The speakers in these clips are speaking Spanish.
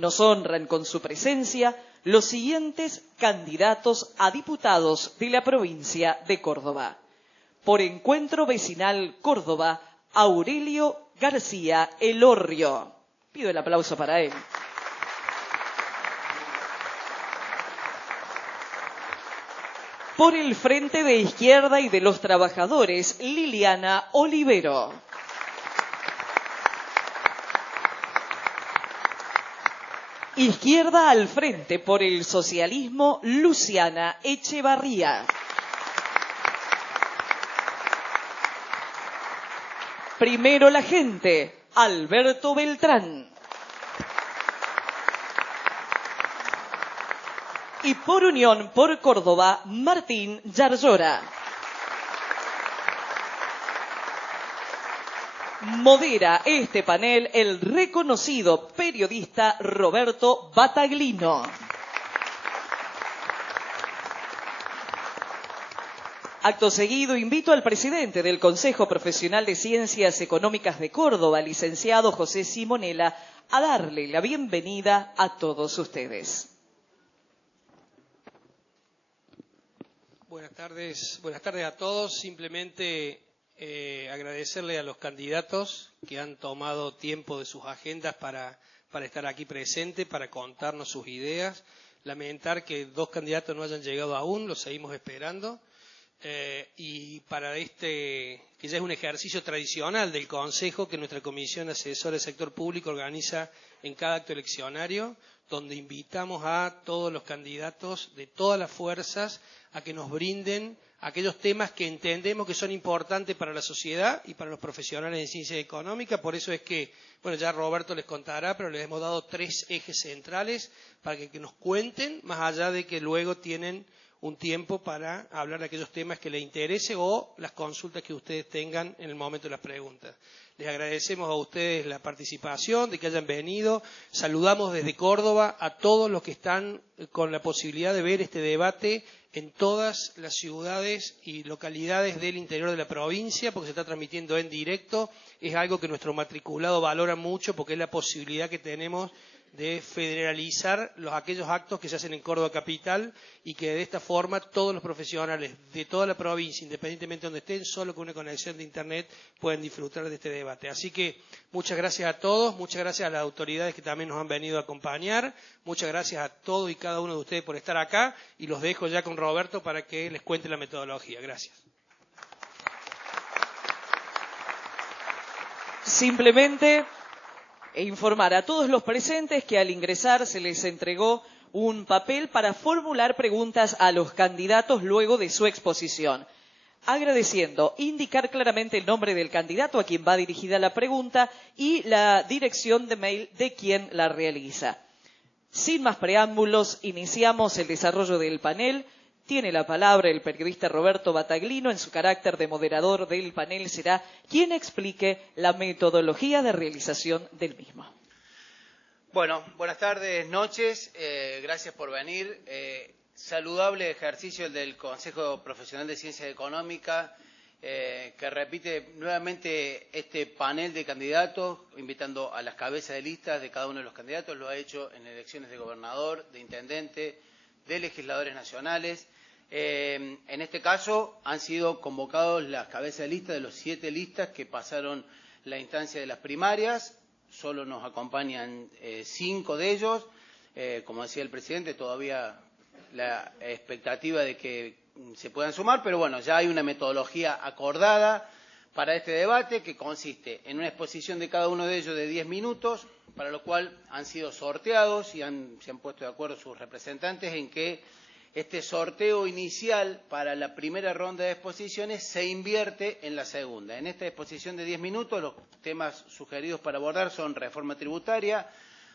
Nos honran con su presencia los siguientes candidatos a diputados de la provincia de Córdoba. Por Encuentro Vecinal Córdoba, Aurelio García Elorrio. Pido el aplauso para él. Por el Frente de Izquierda y de los Trabajadores, Liliana Olivero. Izquierda al Frente por el Socialismo, Luciana Echevarría. Primero la Gente, Alberto Beltrán. Y por Unión por Córdoba, Martín Yarlora. Modera este panel el reconocido periodista Roberto Battaglino. Acto seguido, invito al presidente del Consejo Profesional de Ciencias Económicas de Córdoba, licenciado José Simonella, a darle la bienvenida a todos ustedes. Buenas tardes a todos. Simplemente agradecerle a los candidatos que han tomado tiempo de sus agendas para estar aquí presentes, para contarnos sus ideas. Lamentar que 2 candidatos no hayan llegado aún, los seguimos esperando. Y para que ya es un ejercicio tradicional del Consejo que nuestra Comisión Asesora del Sector Público organiza en cada acto eleccionario, donde invitamos a todos los candidatos de todas las fuerzas a que nos brinden aquellos temas que entendemos que son importantes para la sociedad y para los profesionales en ciencia económica. Por eso es que, bueno, ya Roberto les contará, pero les hemos dado 3 ejes centrales para que nos cuenten, más allá de que luego tienen un tiempo para hablar de aquellos temas que les interese o las consultas que ustedes tengan en el momento de las preguntas. Les agradecemos a ustedes la participación, de que hayan venido. Saludamos desde Córdoba a todos los que están con la posibilidad de ver este debate en todas las ciudades y localidades del interior de la provincia, porque se está transmitiendo en directo. Es algo que nuestro matriculado valora mucho, porque es la posibilidad que tenemos de federalizar aquellos actos que se hacen en Córdoba Capital y que de esta forma todos los profesionales de toda la provincia, independientemente de donde estén, solo con una conexión de Internet pueden disfrutar de este debate. Así que muchas gracias a todos, muchas gracias a las autoridades que también nos han venido a acompañar, muchas gracias a todos y cada uno de ustedes por estar acá y los dejo ya con Roberto para que les cuente la metodología. Gracias. Simplemente informar a todos los presentes que al ingresar se les entregó un papel para formular preguntas a los candidatos luego de su exposición. Agradeciendo, indicar claramente el nombre del candidato a quien va dirigida la pregunta y la dirección de mail de quien la realiza. Sin más preámbulos, iniciamos el desarrollo del panel. Tiene la palabra el periodista Roberto Battaglino. En su carácter de moderador del panel será quien explique la metodología de realización del mismo. Bueno, buenas tardes, noches. Gracias por venir. Saludable ejercicio el del Consejo Profesional de Ciencias Económicas, que repite nuevamente este panel de candidatos, invitando a las cabezas de listas de cada uno de los candidatos. Lo ha hecho en elecciones de gobernador, de intendente, de legisladores nacionales. En este caso han sido convocados las cabezas de lista de los 7 listas que pasaron la instancia de las primarias. Solo nos acompañan 5 de ellos. Como decía el presidente, todavía la expectativa de que se puedan sumar, pero bueno, ya hay una metodología acordada para este debate que consiste en una exposición de cada uno de ellos de 10 minutos, para lo cual han sido sorteados y se han puesto de acuerdo sus representantes en que este sorteo inicial para la primera ronda de exposiciones se invierte en la segunda. En esta exposición de 10 minutos los temas sugeridos para abordar son reforma tributaria,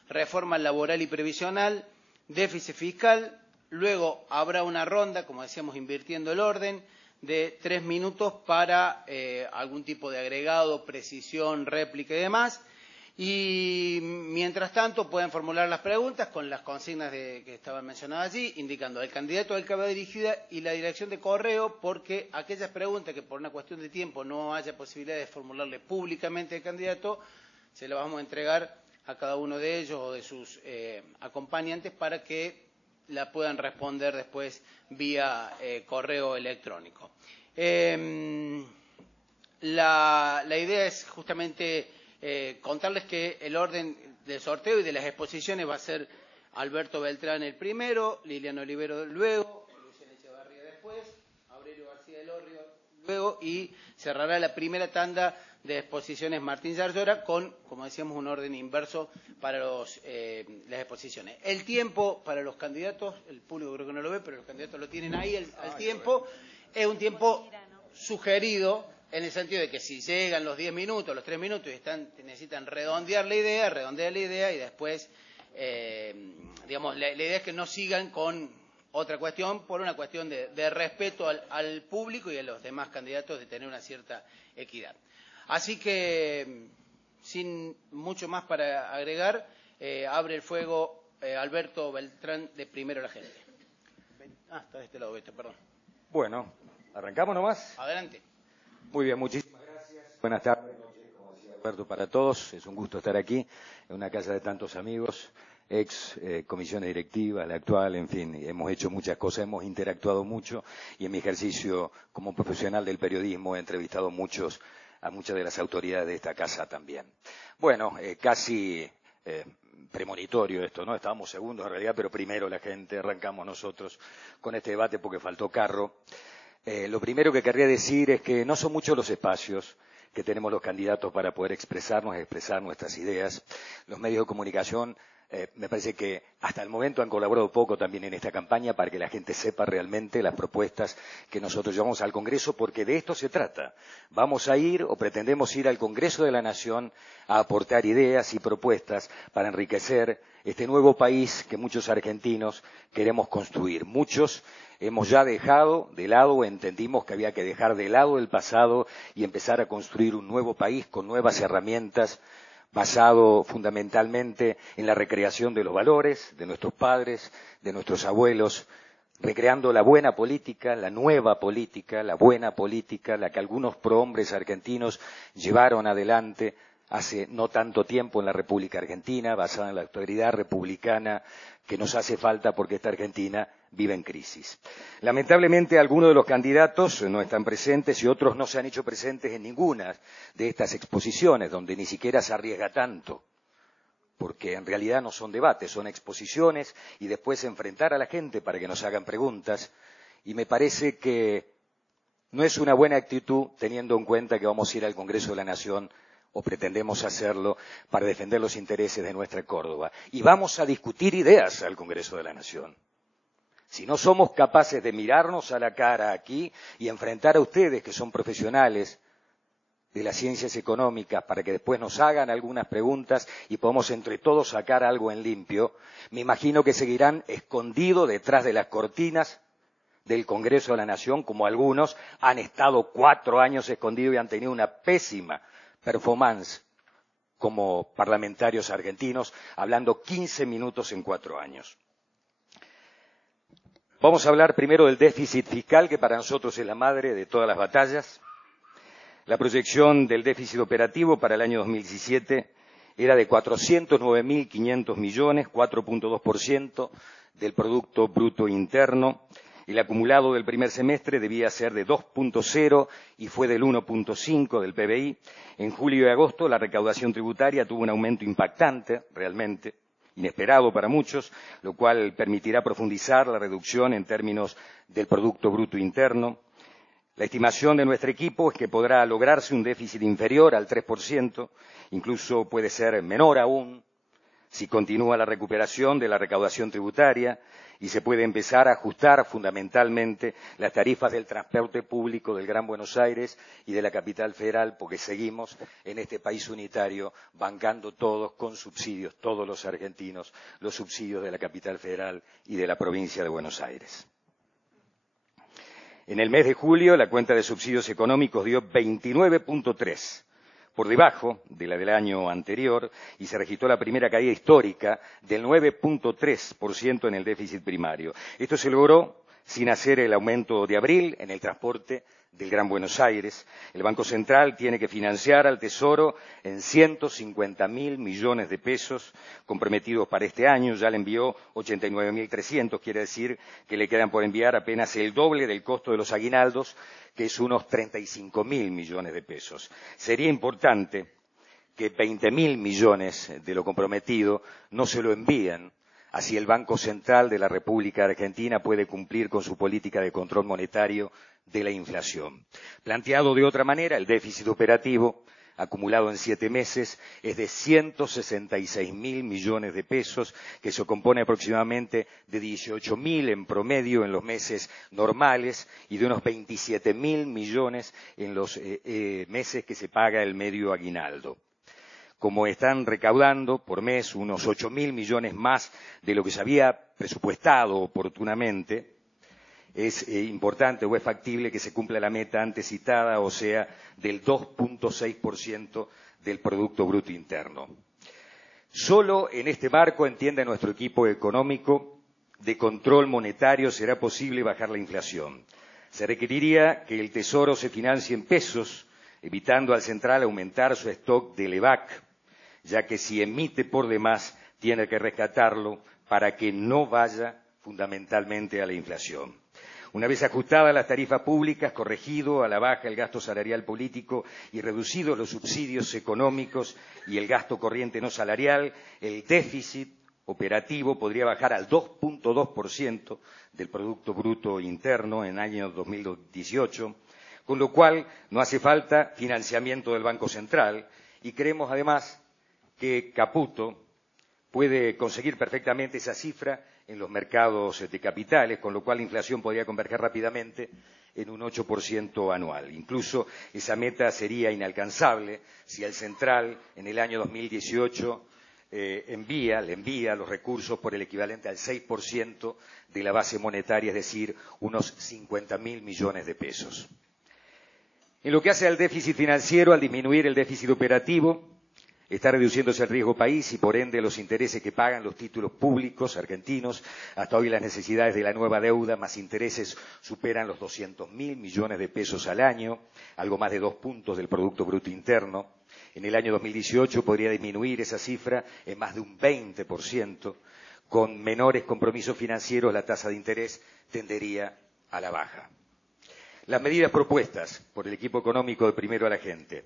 reforma laboral y previsional, déficit fiscal. Luego habrá una ronda, como decíamos, invirtiendo el orden, de 3 minutos para algún tipo de agregado, precisión, réplica y demás. Y mientras tanto pueden formular las preguntas con las consignas que estaban mencionadas allí, indicando el candidato al que va dirigida y la dirección de correo, porque aquellas preguntas que por una cuestión de tiempo no haya posibilidad de formularle públicamente al candidato, se las vamos a entregar a cada uno de ellos o de sus acompañantes para que la puedan responder después vía correo electrónico. La idea es justamente contarles que el orden del sorteo y de las exposiciones va a ser Alberto Beltrán el primero, Liliana Olivero luego, Luciana Echevarría después, Aurelio García del Orrio luego, y cerrará la primera tanda de exposiciones Martín Yarlora con, como decíamos, un orden inverso para las exposiciones. El tiempo para los candidatos, el público creo que no lo ve, pero los candidatos lo tienen ahí, el tiempo es un tiempo sugerido, en el sentido de que si llegan los 10 minutos, los 3 minutos y necesitan redondear la idea y después, digamos, la idea es que no sigan con otra cuestión, por una cuestión de respeto al público y a los demás candidatos, de tener una cierta equidad. Así que, sin mucho más para agregar, abre el fuego Alberto Beltrán de Primero la Gente. Está de este lado, Beto, perdón. Bueno, ¿arrancamos nomás? Adelante. Muy bien, muchísimas gracias. Buenas tardes, como decía Alberto, para todos. Es un gusto estar aquí, en una casa de tantos amigos, ex comisiones directivas, la actual, en fin, hemos hecho muchas cosas, hemos interactuado mucho y en mi ejercicio como profesional del periodismo he entrevistado a muchas de las autoridades de esta casa también. Bueno, casi premonitorio esto, ¿no? Estábamos segundos en realidad, pero primero la gente, arrancamos nosotros con este debate porque faltó carro. Lo primero que querría decir es que no son muchos los espacios que tenemos los candidatos para poder expresar nuestras ideas. Los medios de comunicación me parece que hasta el momento han colaborado poco también en esta campaña para que la gente sepa realmente las propuestas que nosotros llevamos al Congreso, porque de esto se trata. Vamos a ir o pretendemos ir al Congreso de la Nación a aportar ideas y propuestas para enriquecer este nuevo país que muchos argentinos queremos construir. Muchos hemos ya dejado de lado, entendimos que había que dejar de lado el pasado y empezar a construir un nuevo país con nuevas herramientas, basado fundamentalmente en la recreación de los valores de nuestros padres, de nuestros abuelos, recreando la buena política, la nueva política, la buena política, la que algunos prohombres argentinos llevaron adelante hace no tanto tiempo en la República Argentina, basada en la autoridad republicana que nos hace falta porque esta Argentina vive en crisis. Lamentablemente algunos de los candidatos no están presentes y otros no se han hecho presentes en ninguna de estas exposiciones, donde ni siquiera se arriesga tanto, porque en realidad no son debates, son exposiciones y después enfrentar a la gente para que nos hagan preguntas, y me parece que no es una buena actitud teniendo en cuenta que vamos a ir al Congreso de la Nación o pretendemos hacerlo para defender los intereses de nuestra Córdoba. Y vamos a discutir ideas al Congreso de la Nación. Si no somos capaces de mirarnos a la cara aquí y enfrentar a ustedes, que son profesionales de las ciencias económicas, para que después nos hagan algunas preguntas y podamos entre todos sacar algo en limpio, me imagino que seguirán escondidos detrás de las cortinas del Congreso de la Nación, como algunos han estado 4 años escondidos y han tenido una pésima performance como parlamentarios argentinos, hablando 15 minutos en 4 años. Vamos a hablar primero del déficit fiscal, que para nosotros es la madre de todas las batallas. La proyección del déficit operativo para el año 2017 era de 409.500 millones, 4.2% del Producto Bruto Interno. El acumulado del primer semestre debía ser de 2.0 y fue del 1.5 del PBI. En julio y agosto la recaudación tributaria tuvo un aumento impactante, realmente inesperado para muchos, lo cual permitirá profundizar la reducción en términos del Producto Bruto Interno. La estimación de nuestro equipo es que podrá lograrse un déficit inferior al 3%, incluso puede ser menor aún, si continúa la recuperación de la recaudación tributaria y se puede empezar a ajustar fundamentalmente las tarifas del transporte público del Gran Buenos Aires y de la capital federal, porque seguimos en este país unitario bancando todos con subsidios, todos los argentinos, los subsidios de la capital federal y de la provincia de Buenos Aires. En el mes de julio la cuenta de subsidios económicos dio 29.3%. Por debajo de la del año anterior, y se registró la primera caída histórica del 9.3% en el déficit primario. Esto se logró sin hacer el aumento de abril en el transporte del Gran Buenos Aires. El Banco Central tiene que financiar al Tesoro en 150.000 millones de pesos comprometidos para este año. Ya le envió 89.300, quiere decir que le quedan por enviar apenas el doble del costo de los aguinaldos, que es unos 35.000 millones de pesos. Sería importante que 20.000 millones de lo comprometido no se lo envían. Así el Banco Central de la República Argentina puede cumplir con su política de control monetario de la inflación. Planteado de otra manera, el déficit operativo acumulado en 7 meses es de 166.000 millones de pesos, que se compone aproximadamente de 18.000 en promedio en los meses normales y de unos 27.000 millones en los meses que se paga el medio aguinaldo. Como están recaudando por mes unos 8.000 millones más de lo que se había presupuestado oportunamente, es importante o es factible que se cumpla la meta antes citada, o sea, del 2.6% del Producto Bruto Interno. Solo en este marco, entiende nuestro equipo económico de control monetario, será posible bajar la inflación. Se requeriría que el Tesoro se financie en pesos, evitando al Central aumentar su stock de LEVAC, ya que si emite por demás, tiene que rescatarlo para que no vaya fundamentalmente a la inflación. Una vez ajustadas las tarifas públicas, corregido a la baja el gasto salarial político y reducidos los subsidios económicos y el gasto corriente no salarial, el déficit operativo podría bajar al 2.2% del Producto Bruto Interno en el año 2018, con lo cual no hace falta financiamiento del Banco Central, y creemos además que Caputo puede conseguir perfectamente esa cifra en los mercados de capitales, con lo cual la inflación podría converger rápidamente en un 8% anual. Incluso esa meta sería inalcanzable si el Central en el año 2018 le envía los recursos por el equivalente al 6% de la base monetaria, es decir, unos 50.000 millones de pesos. En lo que hace al déficit financiero, al disminuir el déficit operativo, está reduciéndose el riesgo país y, por ende, los intereses que pagan los títulos públicos argentinos. Hasta hoy las necesidades de la nueva deuda más intereses superan los 200.000 millones de pesos al año, algo más de 2 puntos del Producto Bruto Interno. En el año 2018 podría disminuir esa cifra en más de un 20%. Con menores compromisos financieros, la tasa de interés tendería a la baja. Las medidas propuestas por el equipo económico de Primero a la Gente.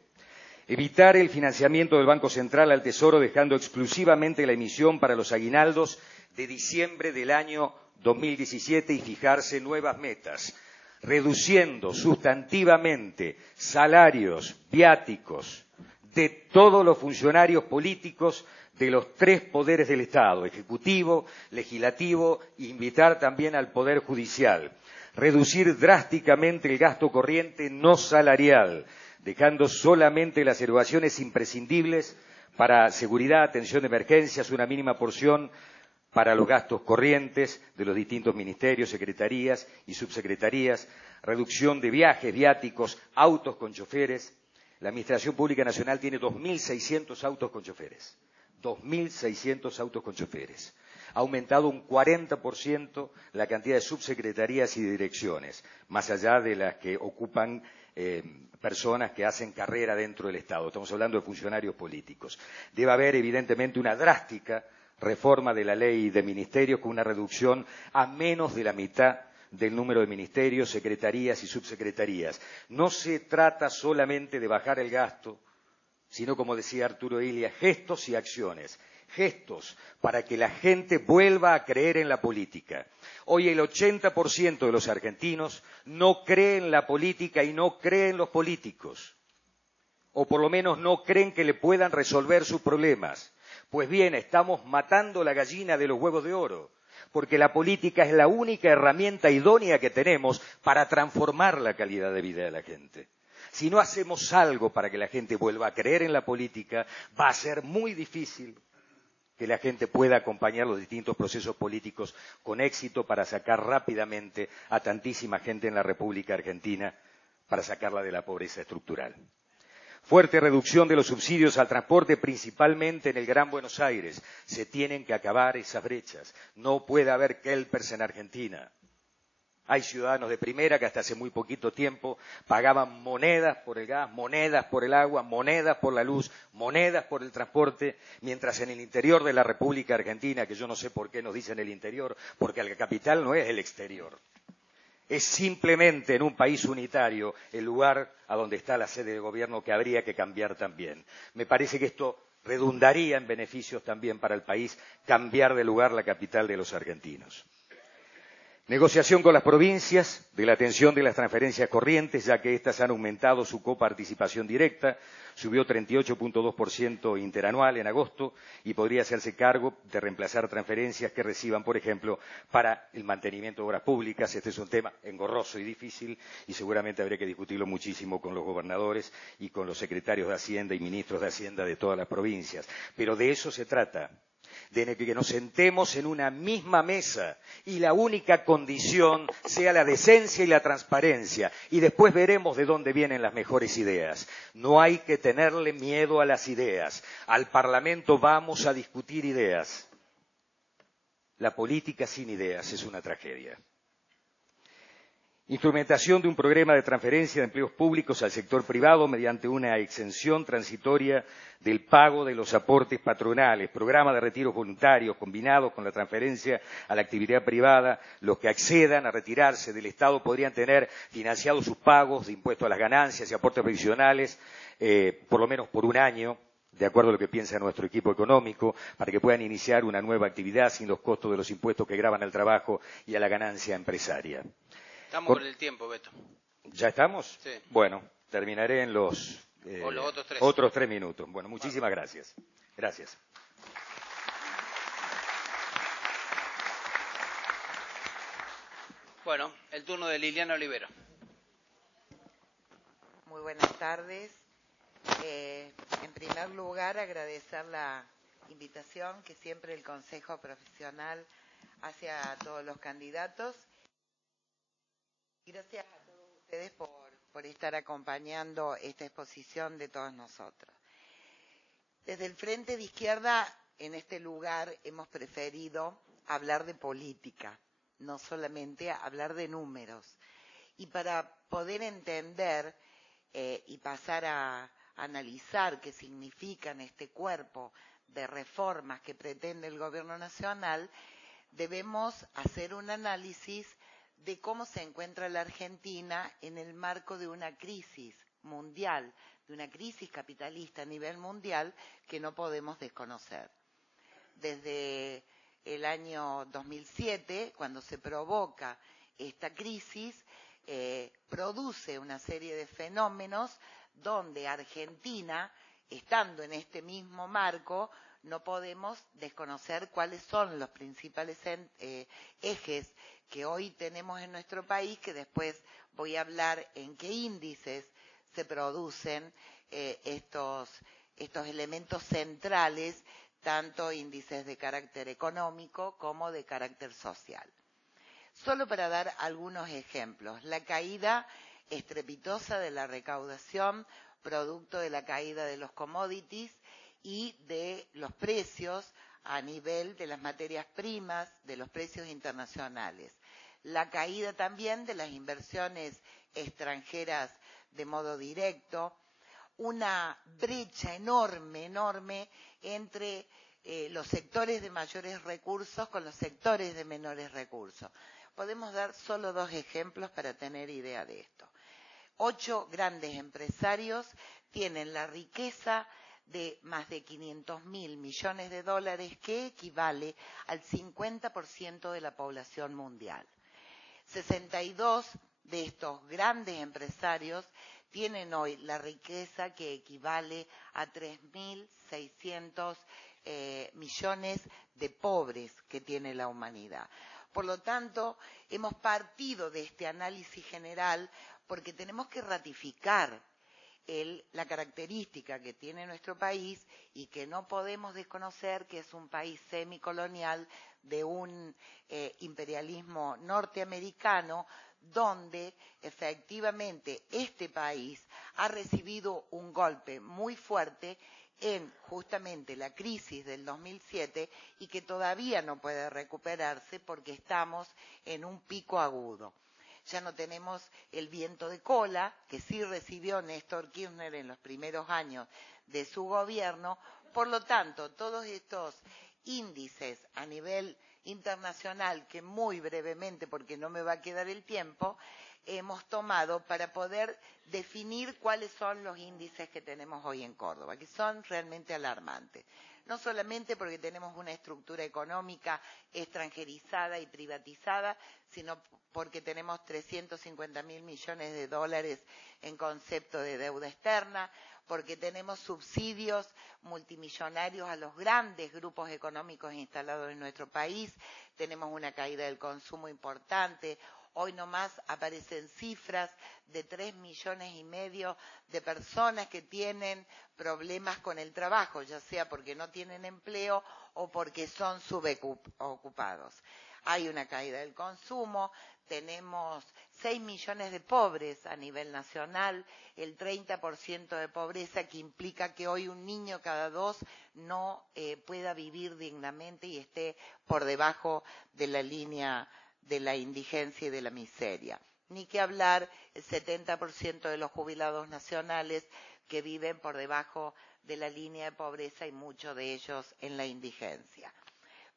Evitar el financiamiento del Banco Central al Tesoro, dejando exclusivamente la emisión para los aguinaldos de diciembre del año 2017 y fijarse nuevas metas, reduciendo sustantivamente salarios, viáticos de todos los funcionarios políticos de los 3 poderes del Estado, Ejecutivo, Legislativo, e invitar también al Poder Judicial, reducir drásticamente el gasto corriente no salarial, dejando solamente las erogaciones imprescindibles para seguridad, atención de emergencias, una mínima porción para los gastos corrientes de los distintos ministerios, secretarías y subsecretarías, reducción de viajes, viáticos, autos con choferes. La Administración Pública Nacional tiene 2.600 autos con choferes. 2.600 autos con choferes. Ha aumentado un 40% la cantidad de subsecretarías y de direcciones, más allá de las que ocupan personas que hacen carrera dentro del Estado. Estamos hablando de funcionarios políticos. Debe haber, evidentemente, una drástica reforma de la ley de ministerios con una reducción a menos de la mitad del número de ministerios, secretarías y subsecretarías. No se trata solamente de bajar el gasto, sino, como decía Arturo Illia, gestos y acciones. Gestos para que la gente vuelva a creer en la política. Hoy el 80% de los argentinos no cree en la política y no cree en los políticos, o por lo menos no creen que le puedan resolver sus problemas. Pues bien, estamos matando la gallina de los huevos de oro, porque la política es la única herramienta idónea que tenemos para transformar la calidad de vida de la gente. Si no hacemos algo para que la gente vuelva a creer en la política, va a ser muy difícil que la gente pueda acompañar los distintos procesos políticos con éxito para sacar rápidamente a tantísima gente en la República Argentina, para sacarla de la pobreza estructural. Fuerte reducción de los subsidios al transporte, principalmente en el Gran Buenos Aires. Se tienen que acabar esas brechas. No puede haber kelpers en Argentina. Hay ciudadanos de primera que hasta hace muy poquito tiempo pagaban monedas por el gas, monedas por el agua, monedas por la luz, monedas por el transporte, mientras en el interior de la República Argentina, que yo no sé por qué nos dicen el interior, porque la capital no es el exterior. Es simplemente en un país unitario el lugar a donde está la sede de gobierno que habría que cambiar también. Me parece que esto redundaría en beneficios también para el país, cambiar de lugar la capital de los argentinos. Negociación con las provincias de la atención de las transferencias corrientes, ya que éstas han aumentado su coparticipación directa, subió 38.2% interanual en agosto y podría hacerse cargo de reemplazar transferencias que reciban, por ejemplo, para el mantenimiento de obras públicas. Este es un tema engorroso y difícil y seguramente habría que discutirlo muchísimo con los gobernadores y con los secretarios de Hacienda y ministros de Hacienda de todas las provincias. Pero de eso se trata, de que nos sentemos en una misma mesa y la única condición sea la decencia y la transparencia y después veremos de dónde vienen las mejores ideas. No hay que tenerle miedo a las ideas. Al Parlamento vamos a discutir ideas. La política sin ideas es una tragedia. Instrumentación de un programa de transferencia de empleos públicos al sector privado mediante una exención transitoria del pago de los aportes patronales, programa de retiros voluntarios combinados con la transferencia a la actividad privada. Los que accedan a retirarse del Estado podrían tener financiados sus pagos de impuestos a las ganancias y aportes previsionales, por lo menos por un año, de acuerdo a lo que piensa nuestro equipo económico, para que puedan iniciar una nueva actividad sin los costos de los impuestos que gravan al trabajo y a la ganancia empresaria. Estamos con el tiempo, Beto. ¿Ya estamos? Sí. Bueno, terminaré en los, los otros 3 minutos. Bueno, muchísimas gracias. Gracias. Bueno, el turno de Liliana Olivero. Muy buenas tardes. En primer lugar, agradecer la invitación que siempre el Consejo Profesional hace a todos los candidatos. Gracias a todos ustedes por estar acompañando esta exposición de todos nosotros. Desde el Frente de Izquierda, en este lugar, hemos preferido hablar de política, no solamente hablar de números. Y para poder entender y pasar a analizar qué significan este cuerpo de reformas que pretende el Gobierno Nacional, debemos hacer un análisis de cómo se encuentra la Argentina en el marco de una crisis mundial, de una crisis capitalista a nivel mundial que no podemos desconocer. Desde el año 2007, cuando se provoca esta crisis, produce una serie de fenómenos donde Argentina, estando en este mismo marco, no podemos desconocer cuáles son los principales ejes que hoy tenemos en nuestro país, que después voy a hablar en qué índices se producen estos elementos centrales, tanto índices de carácter económico como de carácter social. Solo para dar algunos ejemplos, la caída estrepitosa de la recaudación, producto de la caída de los commodities y de los precios a nivel de las materias primas, de los precios internacionales. La caída también de las inversiones extranjeras de modo directo, una brecha enorme entre los sectores de mayores recursos con los sectores de menores recursos. Podemos dar solo 2 ejemplos para tener idea de esto. 8 grandes empresarios tienen la riqueza de más de 500.000 millones de dólares, que equivale al 50% de la población mundial. 62 de estos grandes empresarios tienen hoy la riqueza que equivale a 3.600 millones de pobres que tiene la humanidad. Por lo tanto, hemos partido de este análisis general porque tenemos que ratificar la característica que tiene nuestro país y que no podemos desconocer, que es un país semicolonial de un imperialismo norteamericano, donde efectivamente este país ha recibido un golpe muy fuerte en justamente la crisis del 2007 y que todavía no puede recuperarse porque estamos en un pico agudo. ya no tenemos el viento de cola, que sí recibió Néstor Kirchner en los primeros años de su gobierno. Por lo tanto, todos estos índices a nivel internacional, que muy brevemente, porque no me va a quedar el tiempo, hemos tomado para poder definir cuáles son los índices que tenemos hoy en Córdoba, que son realmente alarmantes. No solamente porque tenemos una estructura económica extranjerizada y privatizada, sino porque tenemos 350.000 millones de dólares en concepto de deuda externa, porque tenemos subsidios multimillonarios a los grandes grupos económicos instalados en nuestro país, tenemos una caída del consumo importante. Hoy nomás aparecen cifras de 3,5 millones de personas que tienen problemas con el trabajo, ya sea porque no tienen empleo o porque son subocupados. Hay una caída del consumo, tenemos 6 millones de pobres a nivel nacional, el 30% de pobreza, que implica que hoy un niño cada 2 no pueda vivir dignamente y esté por debajo de la línea de la indigencia y de la miseria. Ni que hablar el 70% de los jubilados nacionales que viven por debajo de la línea de pobreza y muchos de ellos en la indigencia.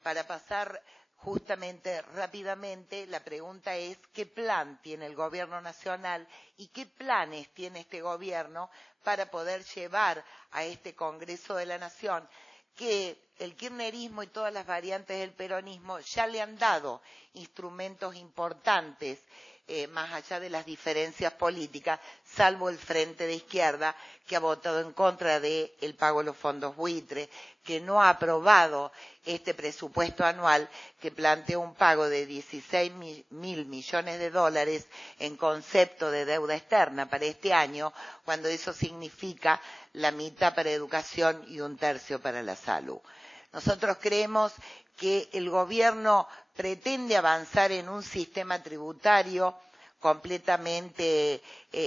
Para pasar justamente rápidamente, la pregunta es ¿qué plan tiene el gobierno nacional y qué planes tiene este gobierno para poder llevar a este Congreso de la Nación, que el kirchnerismo y todas las variantes del peronismo ya le han dado instrumentos importantes, más allá de las diferencias políticas, salvo el Frente de Izquierda, que ha votado en contra del pago de los fondos buitre, que no ha aprobado este presupuesto anual que plantea un pago de 16.000 millones de dólares en concepto de deuda externa para este año, cuando eso significa la mitad para educación y 1/3 para la salud. Nosotros creemos que el gobierno pretende avanzar en un sistema tributario completamente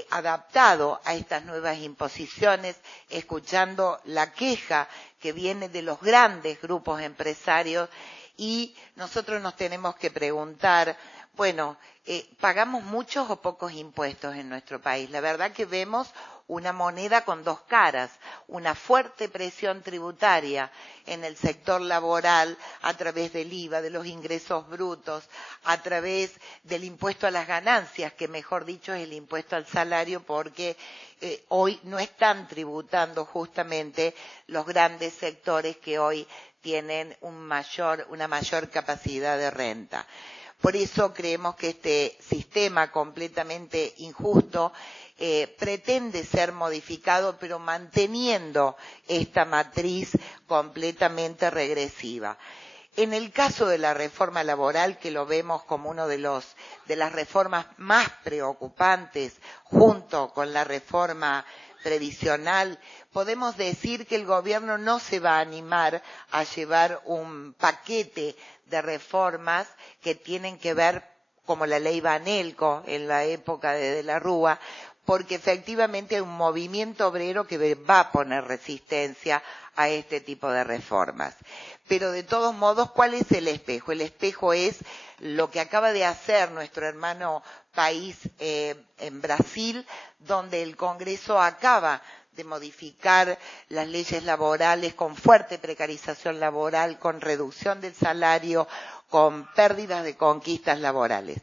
adaptado a estas nuevas imposiciones, escuchando la queja que viene de los grandes grupos empresarios, y nosotros nos tenemos que preguntar, bueno, ¿pagamos muchos o pocos impuestos en nuestro país? La verdad que vemos una moneda con dos caras, una fuerte presión tributaria en el sector laboral a través del IVA, de los ingresos brutos, a través del impuesto a las ganancias, que mejor dicho es el impuesto al salario, porque hoy no están tributando justamente los grandes sectores que hoy tienen una mayor capacidad de renta. Por eso creemos que este sistema completamente injusto pretende ser modificado, pero manteniendo esta matriz completamente regresiva. En el caso de la reforma laboral, que lo vemos como uno de las reformas más preocupantes, junto con la reforma previsional, podemos decir que el gobierno no se va a animar a llevar un paquete de reformas que tienen que ver, como la ley Banelco en la época de la Rúa, porque efectivamente hay un movimiento obrero que va a poner resistencia a este tipo de reformas. Pero de todos modos, ¿cuál es el espejo? El espejo es lo que acaba de hacer nuestro hermano país en Brasil, donde el Congreso acaba de modificar las leyes laborales con fuerte precarización laboral, con reducción del salario, con pérdidas de conquistas laborales.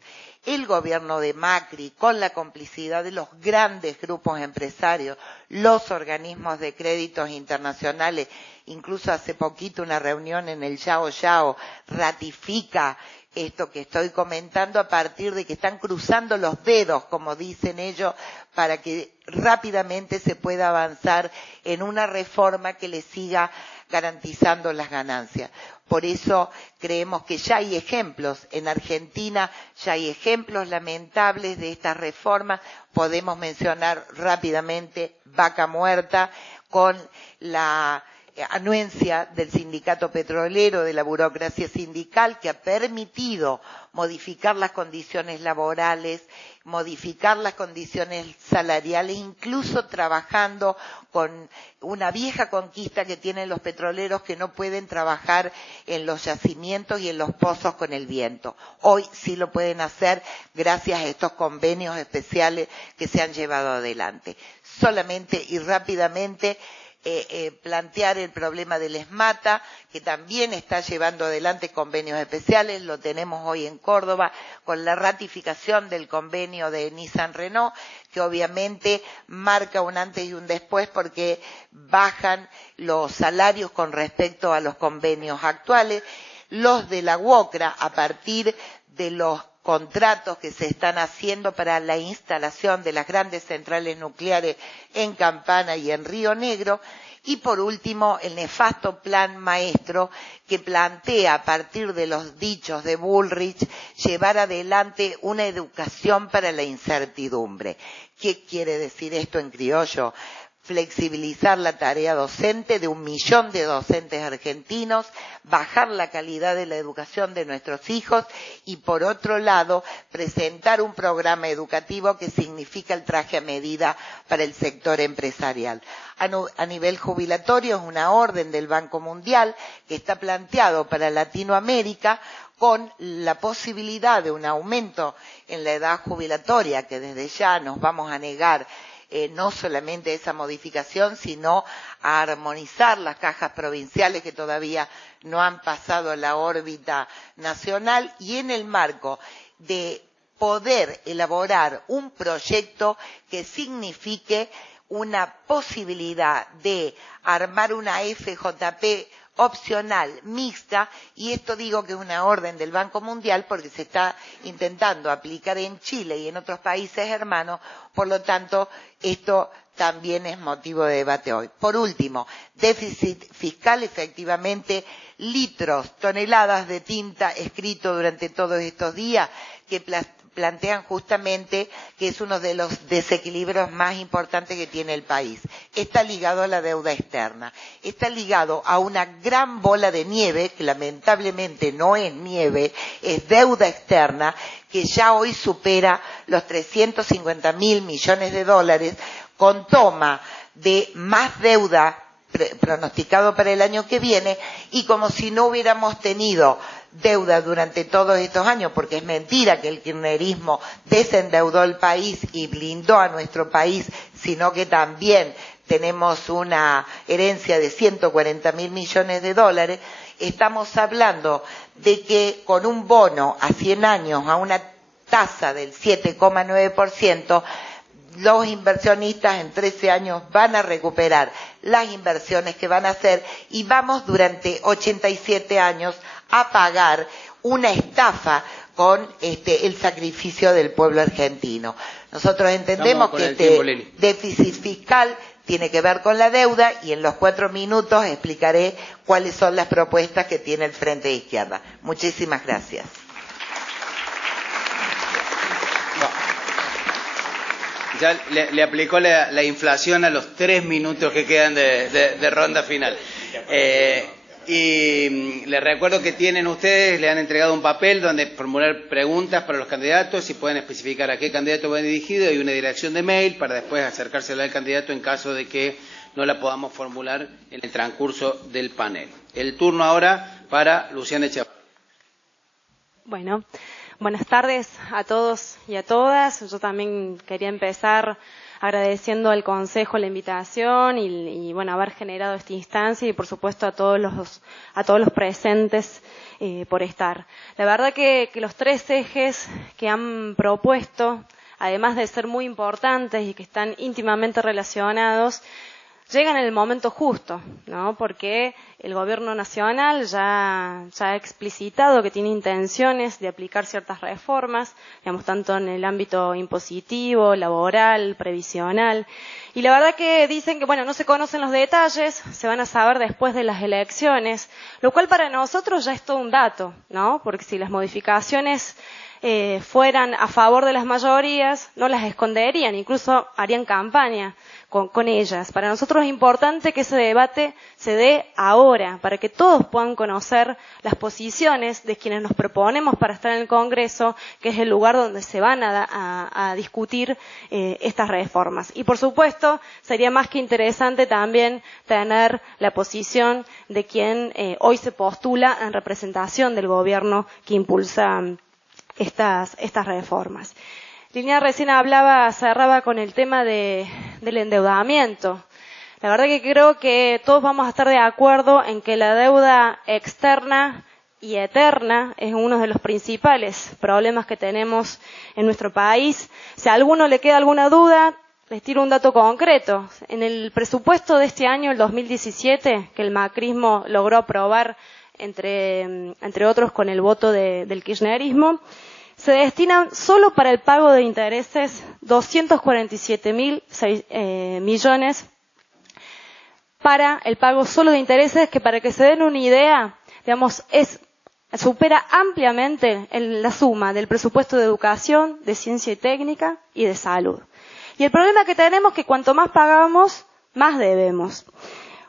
El gobierno de Macri, con la complicidad de los grandes grupos empresarios, los organismos de créditos internacionales, incluso hace poquito una reunión en el Yao Yao, ratifica esto que estoy comentando, a partir de que están cruzando los dedos, como dicen ellos, para que rápidamente se pueda avanzar en una reforma que le siga garantizando las ganancias. Por eso creemos que ya hay ejemplos. En Argentina ya hay ejemplos lamentables de estas reformas. Podemos mencionar rápidamente Vaca Muerta, con la anuencia del sindicato petrolero, de la burocracia sindical, que ha permitido modificar las condiciones laborales, modificar las condiciones salariales, incluso trabajando con una vieja conquista que tienen los petroleros, que no pueden trabajar en los yacimientos y en los pozos con el viento. Hoy sí lo pueden hacer gracias a estos convenios especiales que se han llevado adelante. Solamente y rápidamente plantear el problema del ESMATA, que también está llevando adelante convenios especiales. Lo tenemos hoy en Córdoba con la ratificación del convenio de Nissan-Renault, que obviamente marca un antes y un después, porque bajan los salarios con respecto a los convenios actuales. Los de la UOCRA, a partir de los contratos que se están haciendo para la instalación de las grandes centrales nucleares en Campana y en Río Negro. Y por último, el nefasto plan maestro, que plantea, a partir de los dichos de Bullrich, llevar adelante una educación para la incertidumbre. ¿Qué quiere decir esto en criollo? Flexibilizar la tarea docente de 1 millón de docentes argentinos, bajar la calidad de la educación de nuestros hijos y, por otro lado, presentar un programa educativo que significa el traje a medida para el sector empresarial. A nivel jubilatorio es una orden del Banco Mundial que está planteado para Latinoamérica, con la posibilidad de un aumento en la edad jubilatoria, que desde ya nos vamos a negar no solamente esa modificación, sino a armonizar las cajas provinciales que todavía no han pasado a la órbita nacional, y en el marco de poder elaborar un proyecto que signifique una posibilidad de armar una FJP opcional, mixta, y esto digo que es una orden del Banco Mundial porque se está intentando aplicar en Chile y en otros países hermanos, por lo tanto, esto también es motivo de debate hoy. Por último, déficit fiscal, efectivamente, litros, toneladas de tinta escrito durante todos estos días, que plantean justamente que es uno de los desequilibrios más importantes que tiene el país. Está ligado a la deuda externa, está ligado a una gran bola de nieve, que lamentablemente no es nieve, es deuda externa, que ya hoy supera los 350.000 millones de dólares, con toma de más deuda pronosticado para el año que viene, y como si no hubiéramos tenido deuda durante todos estos años, porque es mentira que el kirchnerismo desendeudó el país y blindó a nuestro país, sino que también tenemos una herencia de 140.000 millones de dólares. Estamos hablando de que con un bono a 100 años a una tasa del 7,9%, los inversionistas en 13 años van a recuperar las inversiones que van a hacer, y vamos durante 87 años a pagar una estafa con el sacrificio del pueblo argentino. Nosotros entendemos que este déficit fiscal tiene que ver con la deuda, y en los 4 minutos explicaré cuáles son las propuestas que tiene el Frente de Izquierda. Muchísimas gracias. Ya le aplicó la inflación a los 3 minutos que quedan de ronda final. Y les recuerdo que tienen ustedes, le han entregado un papel donde formular preguntas para los candidatos, y pueden especificar a qué candidato va dirigido, y una dirección de mail para después acercársela al candidato en caso de que no la podamos formular en el transcurso del panel. El turno ahora para Luciana Echevarría. Bueno, buenas tardes a todos y a todas. Yo también quería empezar agradeciendo al Consejo la invitación y bueno, haber generado esta instancia, y por supuesto a todos los presentes por estar. La verdad que los 3 ejes que han propuesto, además de ser muy importantes y que están íntimamente relacionados, llegan en el momento justo, ¿no? Porque el Gobierno Nacional ya ha explicitado que tiene intenciones de aplicar ciertas reformas, digamos, tanto en el ámbito impositivo, laboral, previsional. Y la verdad que dicen que, bueno, no se conocen los detalles, se van a saber después de las elecciones, lo cual para nosotros ya es todo un dato, ¿no? Porque si las modificaciones fueran a favor de las mayorías, no las esconderían, incluso harían campaña con ellas. Para nosotros es importante que ese debate se dé ahora, para que todos puedan conocer las posiciones de quienes nos proponemos para estar en el Congreso, que es el lugar donde se van a discutir estas reformas. Y por supuesto, sería más que interesante también tener la posición de quien hoy se postula en representación del gobierno que impulsa estas reformas. Liliana recién cerraba con el tema del endeudamiento. La verdad que creo que todos vamos a estar de acuerdo en que la deuda externa y eterna es uno de los principales problemas que tenemos en nuestro país. Si a alguno le queda alguna duda, les tiro un dato concreto. En el presupuesto de este año, el 2017, que el macrismo logró aprobar, entre otros con el voto del kirchnerismo, se destinan solo para el pago de intereses 247.000 millones para el pago solo de intereses, que para que se den una idea, digamos, supera ampliamente la suma del presupuesto de educación, de ciencia y técnica y de salud. Y el problema que tenemos es que cuanto más pagamos, más debemos.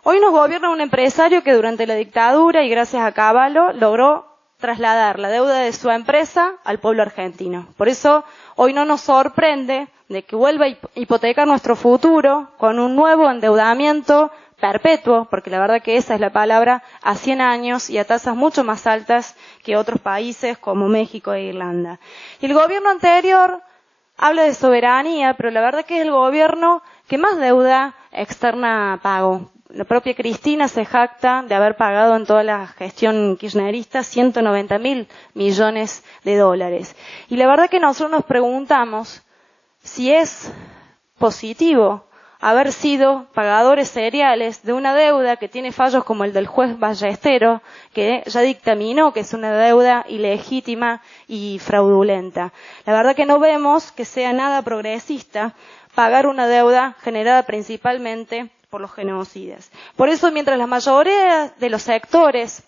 Hoy nos gobierna un empresario que durante la dictadura y gracias a Cavallo logró trasladar la deuda de su empresa al pueblo argentino. Por eso hoy no nos sorprende de que vuelva a hipotecar nuestro futuro con un nuevo endeudamiento perpetuo, porque la verdad que esa es la palabra, a 100 años y a tasas mucho más altas que otros países como México e Irlanda. Y el gobierno anterior habla de soberanía, pero la verdad que es el gobierno que más deuda externa pagó. La propia Cristina se jacta de haber pagado en toda la gestión kirchnerista 190.000 millones de dólares. Y la verdad que nosotros nos preguntamos si es positivo haber sido pagadores seriales de una deuda que tiene fallos como el del juez Ballestero, que ya dictaminó que es una deuda ilegítima y fraudulenta. La verdad que no vemos que sea nada progresista pagar una deuda generada principalmente por los genocidas. Por eso, mientras la mayoría de los sectores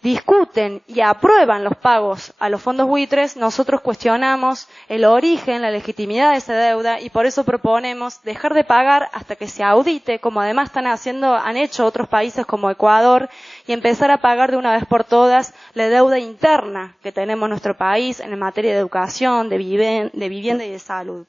discuten y aprueban los pagos a los fondos buitres, nosotros cuestionamos el origen, la legitimidad de esa deuda y por eso proponemos dejar de pagar hasta que se audite, como además han hecho otros países como Ecuador, y empezar a pagar de una vez por todas la deuda interna que tenemos en nuestro país en materia de educación, de vivienda y de salud.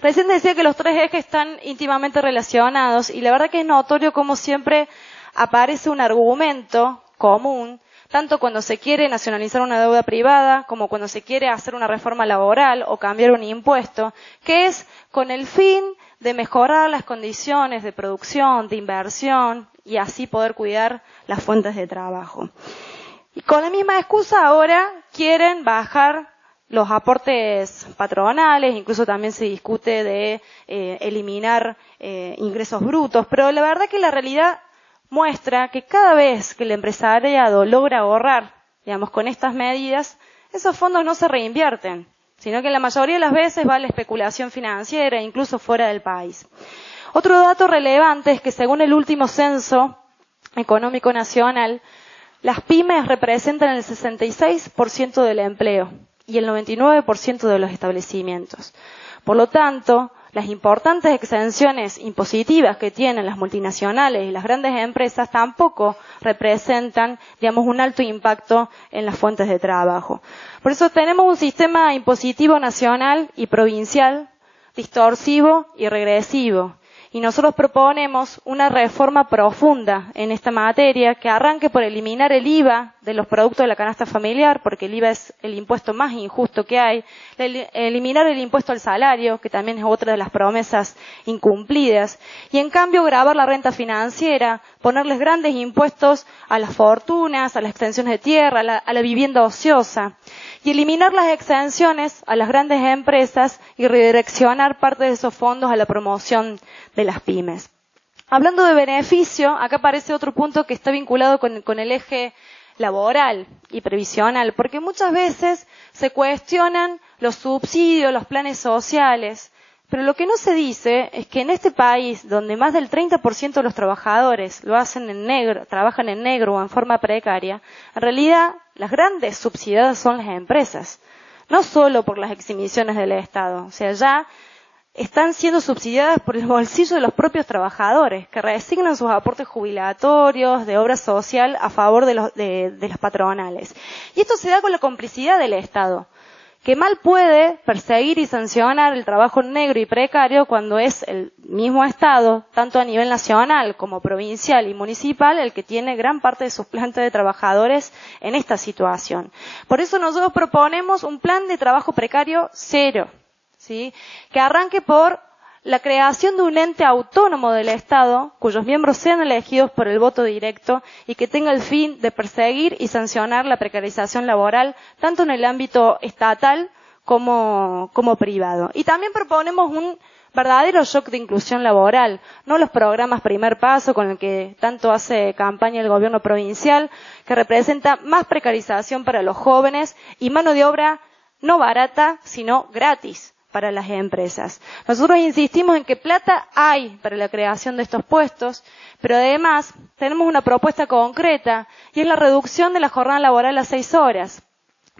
Recién decía que los tres ejes están íntimamente relacionados y la verdad que es notorio como siempre aparece un argumento común, tanto cuando se quiere nacionalizar una deuda privada como cuando se quiere hacer una reforma laboral o cambiar un impuesto, que es con el fin de mejorar las condiciones de producción, de inversión y así poder cuidar las fuentes de trabajo. Y con la misma excusa ahora quieren bajar los aportes patronales, incluso también se discute de eliminar ingresos brutos, pero la verdad que la realidad muestra que cada vez que el empresariado logra ahorrar, digamos, con estas medidas, esos fondos no se reinvierten, sino que la mayoría de las veces va a la especulación financiera, incluso fuera del país. Otro dato relevante es que según el último censo económico nacional, las pymes representan el 66% del empleo y el 99% de los establecimientos. Por lo tanto, las importantes exenciones impositivas que tienen las multinacionales y las grandes empresas tampoco representan, digamos, un alto impacto en las fuentes de trabajo. Por eso tenemos un sistema impositivo nacional y provincial distorsivo y regresivo. Y nosotros proponemos una reforma profunda en esta materia que arranque por eliminar el IVA de los productos de la canasta familiar, porque el IVA es el impuesto más injusto que hay, eliminar el impuesto al salario, que también es otra de las promesas incumplidas, y en cambio gravar la renta financiera, ponerles grandes impuestos a las fortunas, a las extensiones de tierra, a la vivienda ociosa, y eliminar las exenciones a las grandes empresas y redireccionar parte de esos fondos a la promoción de las pymes. Hablando de beneficio, acá aparece otro punto que está vinculado con el eje laboral y previsional, porque muchas veces se cuestionan los subsidios, los planes sociales, pero lo que no se dice es que en este país, donde más del 30% de los trabajadores lo hacen en negro, trabajan en negro o en forma precaria, en realidad las grandes subsidiadas son las empresas. no solo por las exhibiciones del Estado, o sea, ya están siendo subsidiadas por el bolsillo de los propios trabajadores, que resignan sus aportes jubilatorios, de obra social, a favor de las patronales. Y esto se da con la complicidad del Estado, que mal puede perseguir y sancionar el trabajo negro y precario cuando es el mismo Estado, tanto a nivel nacional como provincial y municipal, el que tiene gran parte de sus plantas de trabajadores en esta situación. Por eso nosotros proponemos un plan de trabajo precario cero, ¿sí? Que arranque por la creación de un ente autónomo del Estado, cuyos miembros sean elegidos por el voto directo y que tenga el fin de perseguir y sancionar la precarización laboral, tanto en el ámbito estatal como privado. Y también proponemos un verdadero shock de inclusión laboral, no los programas Primer Paso, con el que tanto hace campaña el gobierno provincial, que representa más precarización para los jóvenes y mano de obra no barata, sino gratis para las empresas. Nosotros insistimos en que plata hay para la creación de estos puestos, pero además tenemos una propuesta concreta y es la reducción de la jornada laboral a 6 horas.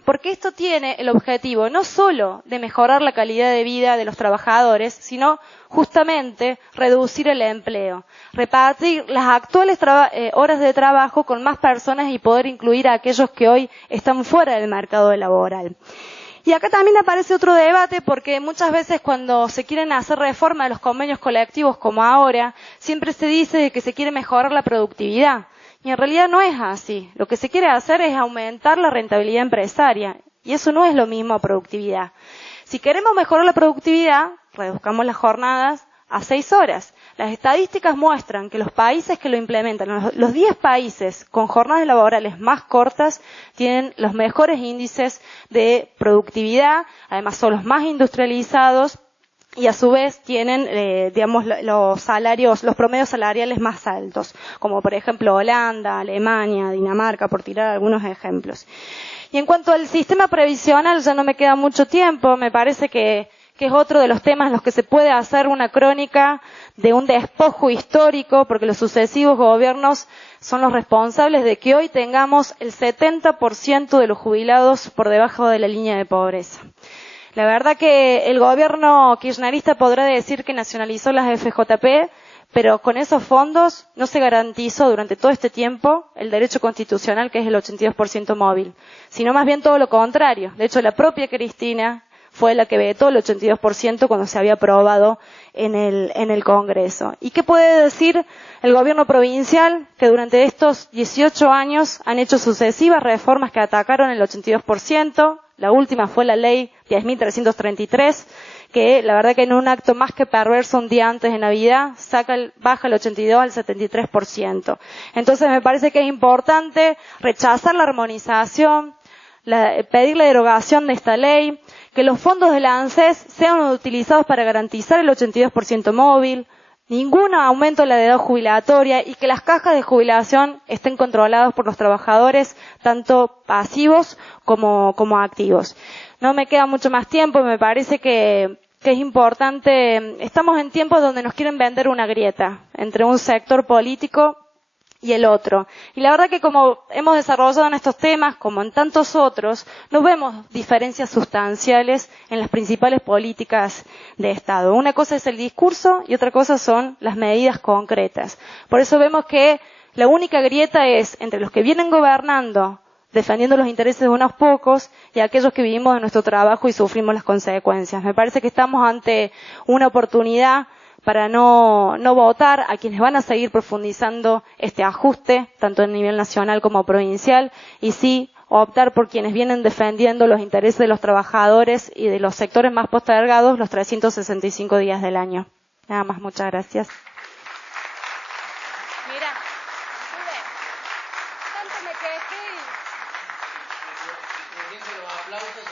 Porque esto tiene el objetivo no solo de mejorar la calidad de vida de los trabajadores, sino justamente reducir el empleo, repartir las actuales horas de trabajo con más personas y poder incluir a aquellos que hoy están fuera del mercado laboral. Y acá también aparece otro debate porque muchas veces cuando se quieren hacer reforma de los convenios colectivos como ahora, siempre se dice que se quiere mejorar la productividad. Y en realidad no es así. Lo que se quiere hacer es aumentar la rentabilidad empresaria. Y eso no es lo mismo a productividad. Si queremos mejorar la productividad, reduzcamos las jornadas a 6 horas. Las estadísticas muestran que los países que lo implementan, los 10 países con jornadas laborales más cortas, tienen los mejores índices de productividad, además son los más industrializados y a su vez tienen, los salarios, los promedios salariales más altos, como por ejemplo Holanda, Alemania, Dinamarca, por tirar algunos ejemplos. Y en cuanto al sistema previsional, ya no me queda mucho tiempo, me parece que es otro de los temas en los que se puede hacer una crónica de un despojo histórico, porque los sucesivos gobiernos son los responsables de que hoy tengamos el 70% de los jubilados por debajo de la línea de pobreza. La verdad que el gobierno kirchnerista podrá decir que nacionalizó las FJP, pero con esos fondos no se garantizó durante todo este tiempo el derecho constitucional, que es el 82% móvil, sino más bien todo lo contrario. De hecho, la propia Cristina fue la que vetó el 82% cuando se había aprobado en el Congreso. ¿Y qué puede decir el gobierno provincial? Que durante estos 18 años han hecho sucesivas reformas que atacaron el 82%. La última fue la ley 10.333, que la verdad que en un acto más que perverso un día antes de Navidad baja el 82 al 73%. Entonces me parece que es importante rechazar la armonización, pedir la derogación de esta ley, que los fondos de la ANSES sean utilizados para garantizar el 82% móvil, ningún aumento de la edad jubilatoria y que las cajas de jubilación estén controladas por los trabajadores, tanto pasivos como activos. No me queda mucho más tiempo, me parece que es importante. Estamos en tiempos donde nos quieren vender una grieta entre un sector político y el otro. Y la verdad que como hemos desarrollado en estos temas, como en tantos otros, no vemos diferencias sustanciales en las principales políticas de Estado. Una cosa es el discurso y otra cosa son las medidas concretas. Por eso vemos que la única grieta es entre los que vienen gobernando, defendiendo los intereses de unos pocos, y aquellos que vivimos de nuestro trabajo y sufrimos las consecuencias. Me parece que estamos ante una oportunidad para no votar a quienes van a seguir profundizando este ajuste, tanto a nivel nacional como provincial, y sí optar por quienes vienen defendiendo los intereses de los trabajadores y de los sectores más postergados los 365 días del año. Nada más, muchas gracias. Mira, tanto me quejé. Los aplausos,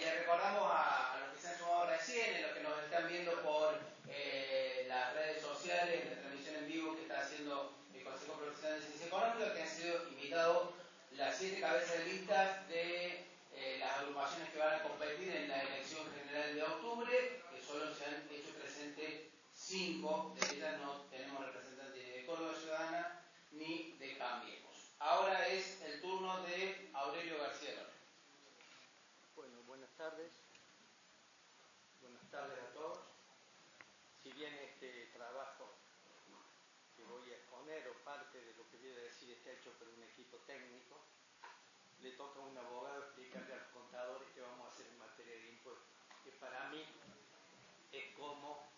le recordamos a los que se han sumado recién, a los que nos están viendo por las redes sociales, la transmisión en vivo que está haciendo el Consejo Profesional de Ciencia Económica, que han sido invitados las 7 cabezas de listas de las agrupaciones que van a competir en la elección general de octubre, que solo se han hecho presente 5, de ellas no tenemos representantes de Córdoba Ciudadana ni de Cambiemos. Ahora es el turno de Aurelio García Lorca. tardes. Buenas tardes a todos. Si bien este trabajo que voy a exponer o parte de lo que voy a decir está hecho por un equipo técnico, le toca a un abogado explicarle a los contadores qué vamos a hacer en materia de impuestos, que para mí es como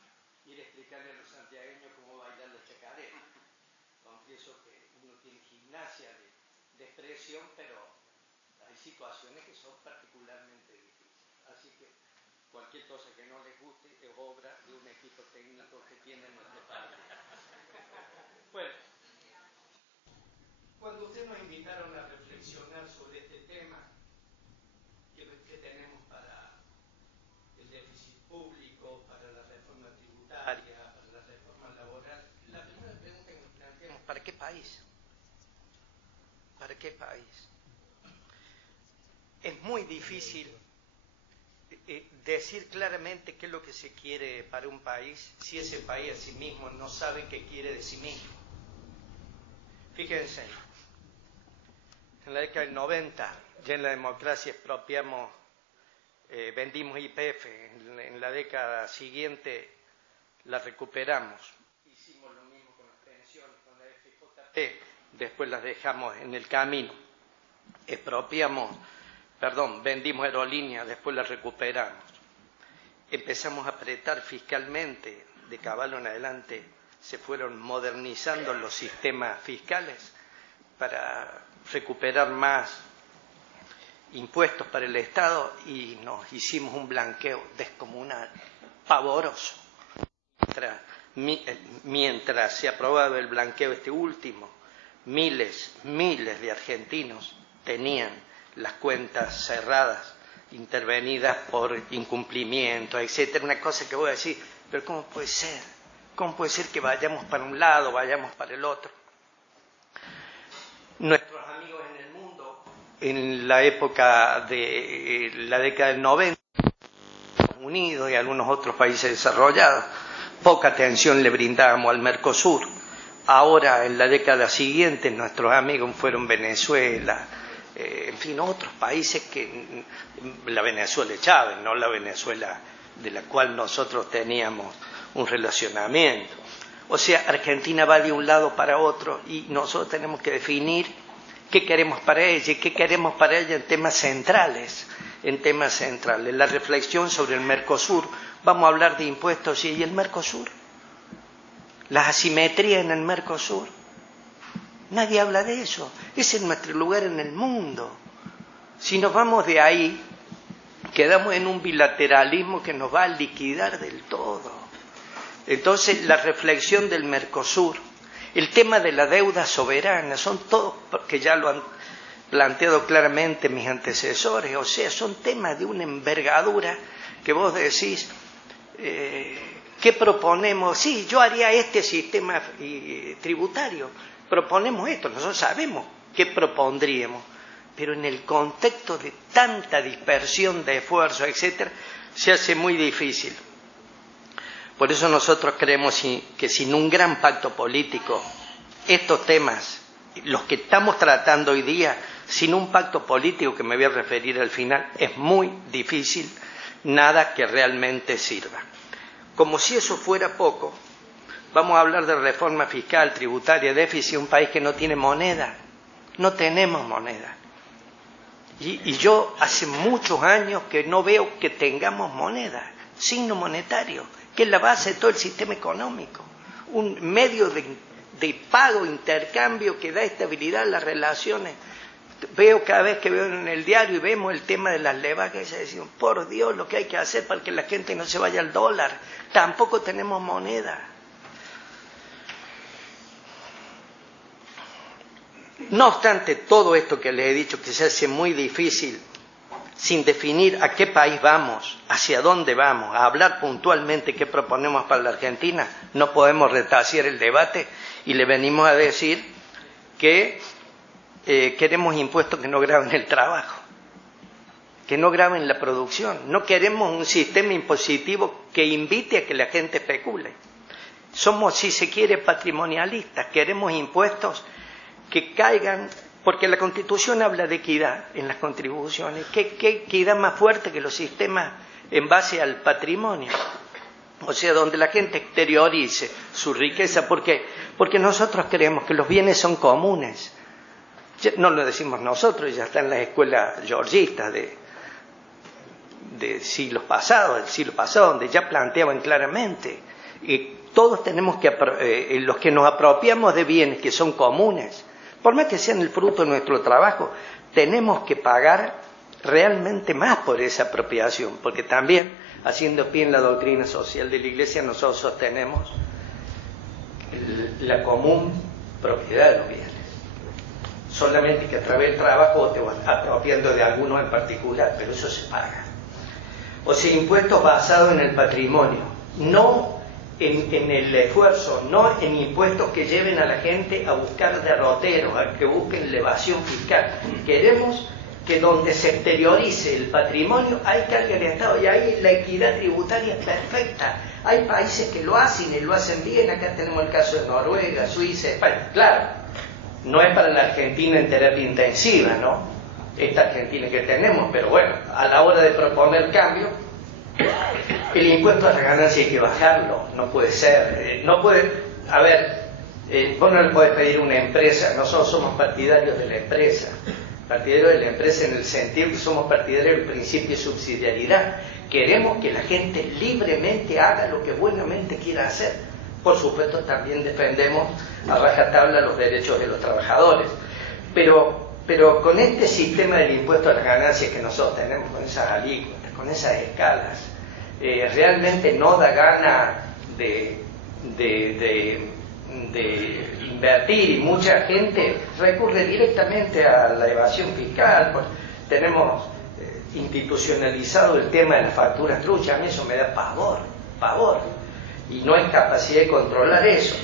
ir a explicarle a los santiagueños cómo bailar la chacarera. Confieso que uno tiene gimnasia de expresión, pero hay situaciones que son particularmente difíciles. Así que cualquier cosa que no les guste es obra de un equipo técnico que tiene nuestro país. Bueno, cuando ustedes nos invitaron a reflexionar sobre este tema que tenemos para el déficit público, para la reforma tributaria, para la reforma laboral, la primera pregunta que nos planteamos, ¿para qué país? ¿Para qué país? Es muy difícil decir claramente qué es lo que se quiere para un país si ese país a sí mismo no sabe qué quiere de sí mismo. Fíjense, en la década del 90, ya en la democracia expropiamos, vendimos YPF, en la década siguiente la recuperamos. Hicimos lo mismo con las pensiones, con la FJP, después las dejamos en el camino. Vendimos aerolíneas, después las recuperamos. Empezamos a apretar fiscalmente, de caballo en adelante se fueron modernizando los sistemas fiscales para recuperar más impuestos para el Estado y nos hicimos un blanqueo descomunal, pavoroso. Mientras se aprobaba el blanqueo este último, miles de argentinos tenían las cuentas cerradas, intervenidas por incumplimiento, etcétera. Una cosa que voy a decir, pero ¿cómo puede ser? ¿Cómo puede ser que vayamos para un lado, vayamos para el otro? Nuestros amigos en el mundo, en la época de la década del 90, Estados Unidos y algunos otros países desarrollados, poca atención le brindábamos al Mercosur. Ahora, en la década siguiente, nuestros amigos fueron Venezuela, en fin, otros países que la Venezuela de Chávez, no la Venezuela de la cual nosotros teníamos un relacionamiento. O sea, Argentina va de un lado para otro y nosotros tenemos que definir qué queremos para ella y qué queremos para ella en temas centrales. La reflexión sobre el Mercosur, vamos a hablar de impuestos y el Mercosur, las asimetrías en el Mercosur. Nadie habla de eso. Ese es nuestro lugar en el mundo. Si nos vamos de ahí, quedamos en un bilateralismo que nos va a liquidar del todo. Entonces, la reflexión del Mercosur, el tema de la deuda soberana, son todos, que ya lo han planteado claramente mis antecesores, o sea, son temas de una envergadura que vos decís, ¿qué proponemos? Sí, yo haría este sistema tributario. Proponemos esto, nosotros sabemos qué propondríamos, pero en el contexto de tanta dispersión de esfuerzos, etcétera, se hace muy difícil. Por eso nosotros creemos que sin un gran pacto político, estos temas, los que estamos tratando hoy día, sin un pacto político, que me voy a referir al final, es muy difícil, nada que realmente sirva. Como si eso fuera poco, vamos a hablar de reforma fiscal, tributaria, déficit, un país que no tiene moneda. No tenemos moneda. Y yo hace muchos años que no veo que tengamos moneda, signo monetario, que es la base de todo el sistema económico. Un medio de pago, intercambio que da estabilidad a las relaciones. Veo cada vez que veo en el diario y vemos el tema de las levagas, y se decimos, por Dios, lo que hay que hacer para que la gente no se vaya al dólar. Tampoco tenemos moneda. No obstante, todo esto que les he dicho que se hace muy difícil, sin definir a qué país vamos, hacia dónde vamos, a hablar puntualmente qué proponemos para la Argentina, no podemos retasear el debate y le venimos a decir que queremos impuestos que no graven el trabajo, que no graven la producción. No queremos un sistema impositivo que invite a que la gente especule. Somos, si se quiere, patrimonialistas. Queremos impuestos que caigan Porque la Constitución habla de equidad en las contribuciones. ¿Qué equidad más fuerte que los sistemas en base al patrimonio? O sea, donde la gente exteriorice su riqueza. ¿Por qué? Porque nosotros creemos que los bienes son comunes. No lo decimos nosotros, ya está en las escuelas georgistas de siglos pasados, del siglo pasado, donde ya planteaban claramente. Todos tenemos que, los que nos apropiamos de bienes que son comunes, por más que sean el fruto de nuestro trabajo, tenemos que pagar realmente más por esa apropiación, porque también, haciendo pie en la doctrina social de la Iglesia, nosotros sostenemos la común propiedad de los bienes. Solamente que a través del trabajo te vas apropiando de algunos en particular, pero eso se paga. O sea, impuestos basados en el patrimonio, no en el esfuerzo, no en impuestos que lleven a la gente a buscar derroteros, a que busquen la evasión fiscal. Queremos que donde se exteriorice el patrimonio hay carga del Estado, y ahí la equidad tributaria es perfecta. Hay países que lo hacen y lo hacen bien. Acá tenemos el caso de Noruega, Suiza, España. Claro, no es para la Argentina en terapia intensiva, ¿no? Esta Argentina que tenemos, pero bueno, a la hora de proponer cambio, el impuesto a la ganancia hay que bajarlo. No puede ser, no puede, a ver, vos no le podés pedir a una empresa. Nosotros somos partidarios de la empresa, partidarios de la empresa en el sentido que somos partidarios del principio de subsidiariedad. Queremos que la gente libremente haga lo que buenamente quiera hacer. Por supuesto, también defendemos a rajatabla los derechos de los trabajadores, pero con este sistema del impuesto a las ganancias que nosotros tenemos, con esas alícuotas, con esas escalas, realmente no da gana de invertir, y mucha gente recurre directamente a la evasión fiscal. Pues tenemos institucionalizado el tema de las facturas truchas. A mí eso me da pavor, y no hay capacidad de controlar eso.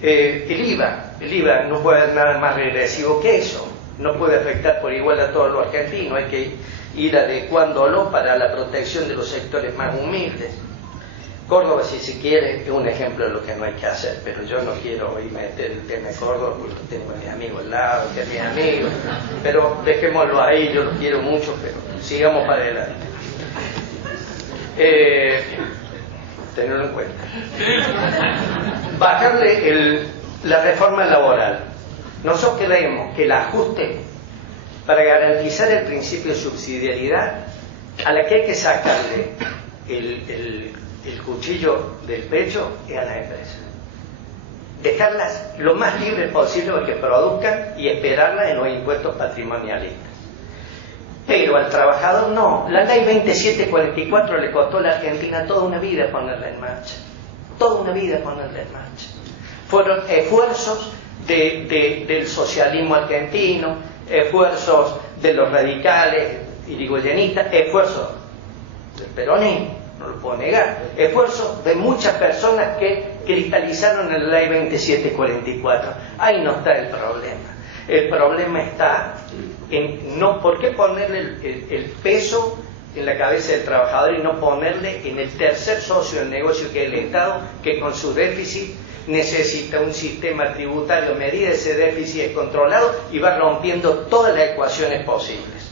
El IVA no puede haber nada más regresivo que eso. No puede afectar por igual a todos los argentinos. Hay que ir adecuándolo para la protección de los sectores más humildes. Córdoba, si se quiere, es un ejemplo de lo que no hay que hacer, pero yo no quiero hoy meter el tema de Córdoba, porque tengo a mis amigos al lado, que es mi amigo, pero dejémoslo ahí. Yo lo quiero mucho, pero sigamos para adelante. Tenerlo en cuenta. Bajarle la reforma laboral. Nosotros creemos que el ajuste para garantizar el principio de subsidiariedad, a la que hay que sacarle el cuchillo del pecho, es a las empresas. Dejarlas lo más libres posible para que produzcan y esperarlas en los impuestos patrimonialistas. Pero al trabajador no. La ley 2744 le costó a la Argentina toda una vida ponerla en marcha. Toda una vida ponerla en marcha. Fueron esfuerzos del socialismo argentino, esfuerzos de los radicales irigoyenistas, esfuerzos del peronismo, no lo puedo negar, esfuerzos de muchas personas que cristalizaron en la ley 2744. Ahí no está el problema. El problema está en no, ¿por qué ponerle el peso en la cabeza del trabajador y no ponerle en el tercer socio del negocio, que es el Estado, que con su déficit necesita un sistema tributario, medida ese déficit controlado y va rompiendo todas las ecuaciones posibles?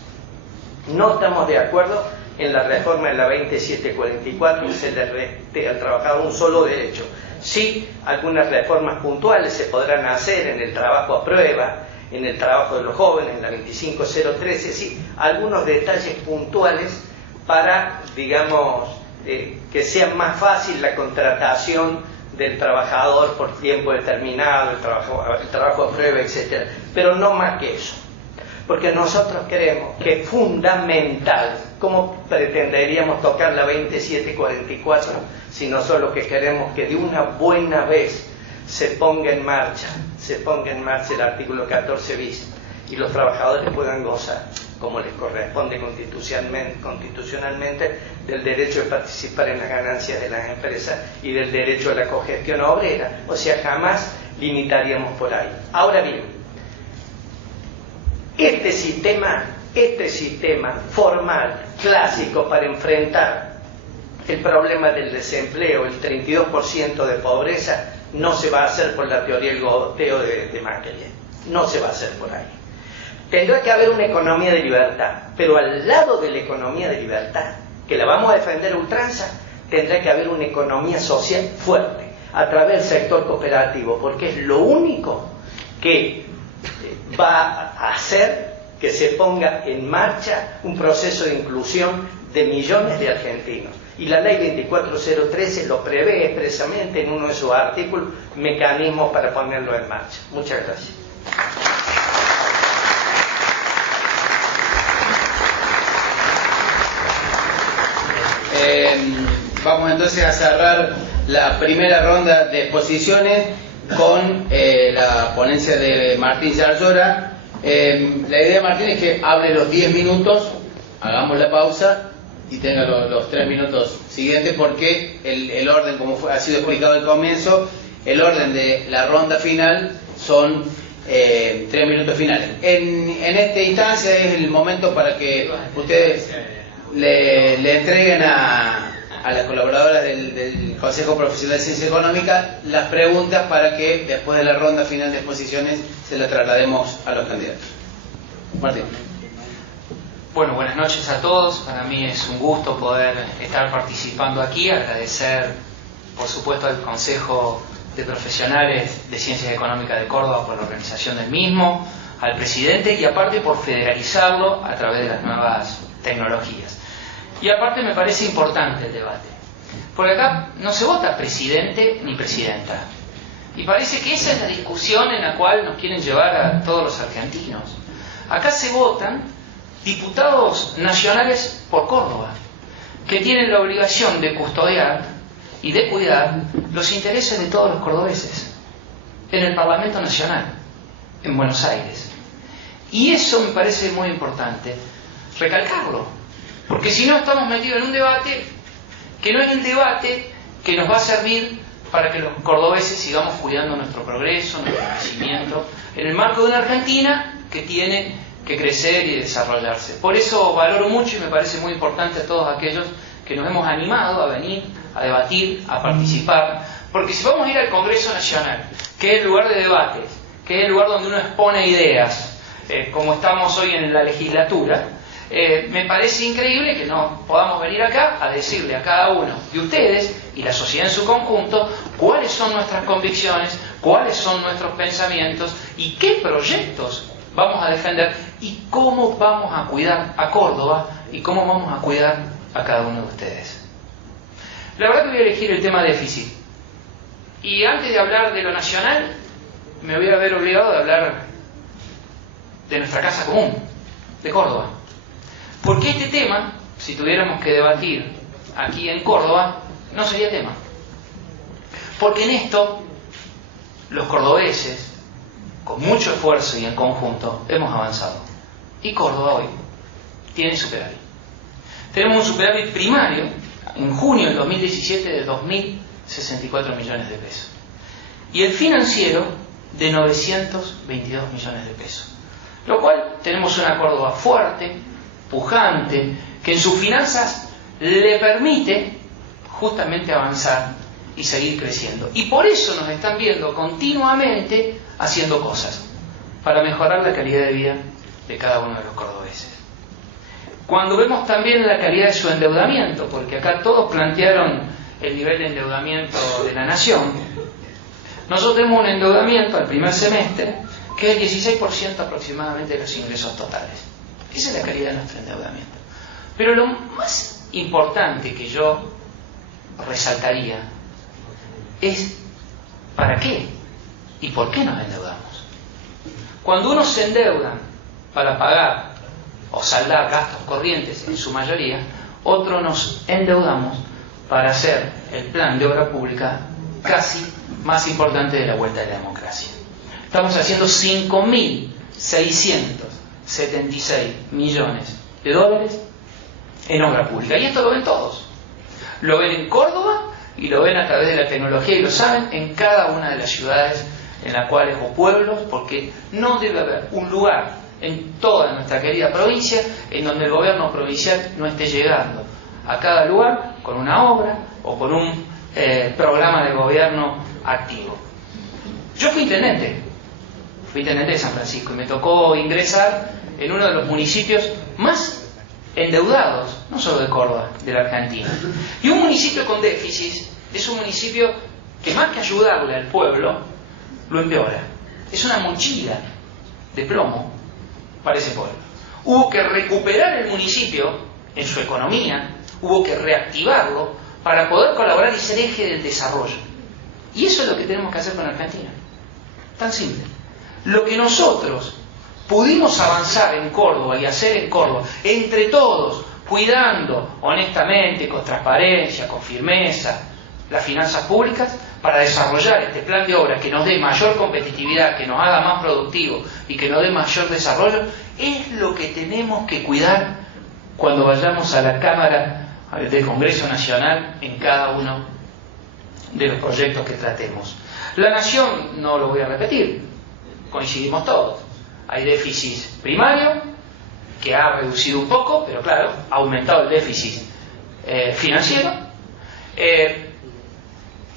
No estamos de acuerdo en la reforma de la 2744, que se le reste al trabajador un solo derecho. Sí, algunas reformas puntuales se podrán hacer en el trabajo a prueba, en el trabajo de los jóvenes, en la 25013, sí, algunos detalles puntuales para, digamos, que sea más fácil la contratación del trabajador por tiempo determinado, el trabajo a prueba, etc. Pero no más que eso. Porque nosotros creemos que es fundamental. ¿Cómo pretenderíamos tocar la 2744 si nosotros lo que queremos que de una buena vez se ponga en marcha el artículo 14 bis y los trabajadores puedan gozar, como les corresponde constitucionalmente, del derecho de participar en las ganancias de las empresas y del derecho a la cogestión obrera? O sea, jamás limitaríamos por ahí. Ahora bien, este sistema formal, clásico, para enfrentar el problema del desempleo, el 32% de pobreza, no se va a hacer por la teoría del goteo de Mackellar. no se va a hacer por ahí. Tendrá que haber una economía de libertad, pero al lado de la economía de libertad, que la vamos a defender a ultranza, tendrá que haber una economía social fuerte, a través del sector cooperativo, porque es lo único que va a hacer que se ponga en marcha un proceso de inclusión de millones de argentinos. Y la ley 24013 lo prevé expresamente en uno de sus artículos, mecanismos para ponerlo en marcha. Muchas gracias. Vamos entonces a cerrar la primera ronda de exposiciones con la ponencia de Martín Zarzora. La idea de Martín es que hable los 10 minutos, hagamos la pausa y tenga los 3 minutos siguientes, porque el orden, como ha sido explicado al comienzo, el orden de la ronda final son 3 minutos finales. En esta instancia es el momento para que ustedes le entreguen a las colaboradoras del Consejo Profesional de Ciencia Económica las preguntas, para que después de la ronda final de exposiciones se las traslademos a los candidatos. Martín. Bueno, buenas noches a todos. Para mí es un gusto poder estar participando aquí. Agradecer, por supuesto, al Consejo de Profesionales de Ciencias Económicas de Córdoba por la organización del mismo, al presidente, y aparte por federalizarlo a través de las nuevas tecnologías. Y aparte me parece importante el debate, porque acá no se vota presidente ni presidenta, y parece que esa es la discusión en la cual nos quieren llevar a todos los argentinos. Acá se votan diputados nacionales por Córdoba, que tienen la obligación de custodiar y de cuidar los intereses de todos los cordobeses en el Parlamento Nacional, en Buenos Aires. Y eso me parece muy importante recalcarlo, porque si no estamos metidos en un debate que no es el debate que nos va a servir para que los cordobeses sigamos cuidando nuestro progreso, nuestro crecimiento, en el marco de una Argentina que tiene que crecer y desarrollarse. Por eso valoro mucho y me parece muy importante a todos aquellos que nos hemos animado a venir, a debatir, a participar, porque si vamos a ir al Congreso Nacional, que es el lugar de debates, que es el lugar donde uno expone ideas, como estamos hoy en la legislatura, me parece increíble que no podamos venir acá a decirle a cada uno de ustedes y la sociedad en su conjunto cuáles son nuestras convicciones, cuáles son nuestros pensamientos y qué proyectos vamos a defender y cómo vamos a cuidar a Córdoba y cómo vamos a cuidar a cada uno de ustedes. La verdad que voy a elegir el tema déficit. Y antes de hablar de lo nacional, me voy a ver obligado a hablar de nuestra casa común, de Córdoba. Porque este tema, si tuviéramos que debatir aquí en Córdoba, no sería tema. Porque en esto, los cordobeses, con mucho esfuerzo y en conjunto, hemos avanzado. Y Córdoba hoy tiene superávit. Tenemos un superávit primario, en junio del 2017, de 2.064 millones de pesos. Y el financiero, de 922 millones de pesos. Lo cual, tenemos una Córdoba fuerte, pujante, que en sus finanzas le permite justamente avanzar y seguir creciendo. Y por eso nos están viendo continuamente haciendo cosas para mejorar la calidad de vida de cada uno de los cordobeses. Cuando vemos también la calidad de su endeudamiento, porque acá todos plantearon el nivel de endeudamiento de la nación, nosotros tenemos un endeudamiento al primer semestre que es el 16% aproximadamente de los ingresos totales. Esa es la calidad de nuestro endeudamiento. Pero lo más importante que yo resaltaría es ¿para qué y por qué nos endeudamos? Cuando uno se endeuda para pagar o saldar gastos corrientes en su mayoría, otros nos endeudamos para hacer el plan de obra pública casi más importante de la vuelta de la democracia. Estamos haciendo 5.676 millones de dólares en obra pública. Y esto lo ven todos. Lo ven en Córdoba y lo ven a través de la tecnología y lo saben en cada una de las ciudades en las cuales o pueblos, porque no debe haber un lugar en toda nuestra querida provincia en donde el gobierno provincial no esté llegando a cada lugar con una obra o con un programa de gobierno activo. Yo fui intendente fui intendente de San Francisco y me tocó ingresar en uno de los municipios más endeudados, no solo de Córdoba, de la Argentina. Y un municipio con déficit es un municipio que más que ayudarle al pueblo, lo empeora. Es una mochila de plomo para ese pueblo. Hubo que recuperar el municipio en su economía, hubo que reactivarlo para poder colaborar y ser eje del desarrollo. Y eso es lo que tenemos que hacer con Argentina. Tan simple. Lo que nosotros pudimos avanzar en Córdoba y hacer en Córdoba, entre todos, cuidando honestamente, con transparencia, con firmeza, las finanzas públicas, para desarrollar este plan de obra que nos dé mayor competitividad, que nos haga más productivos y que nos dé mayor desarrollo, es lo que tenemos que cuidar cuando vayamos a la Cámara del Congreso Nacional en cada uno de los proyectos que tratemos. La Nación, no lo voy a repetir, coincidimos todos. Hay déficit primario, que ha reducido un poco, pero claro, ha aumentado el déficit financiero.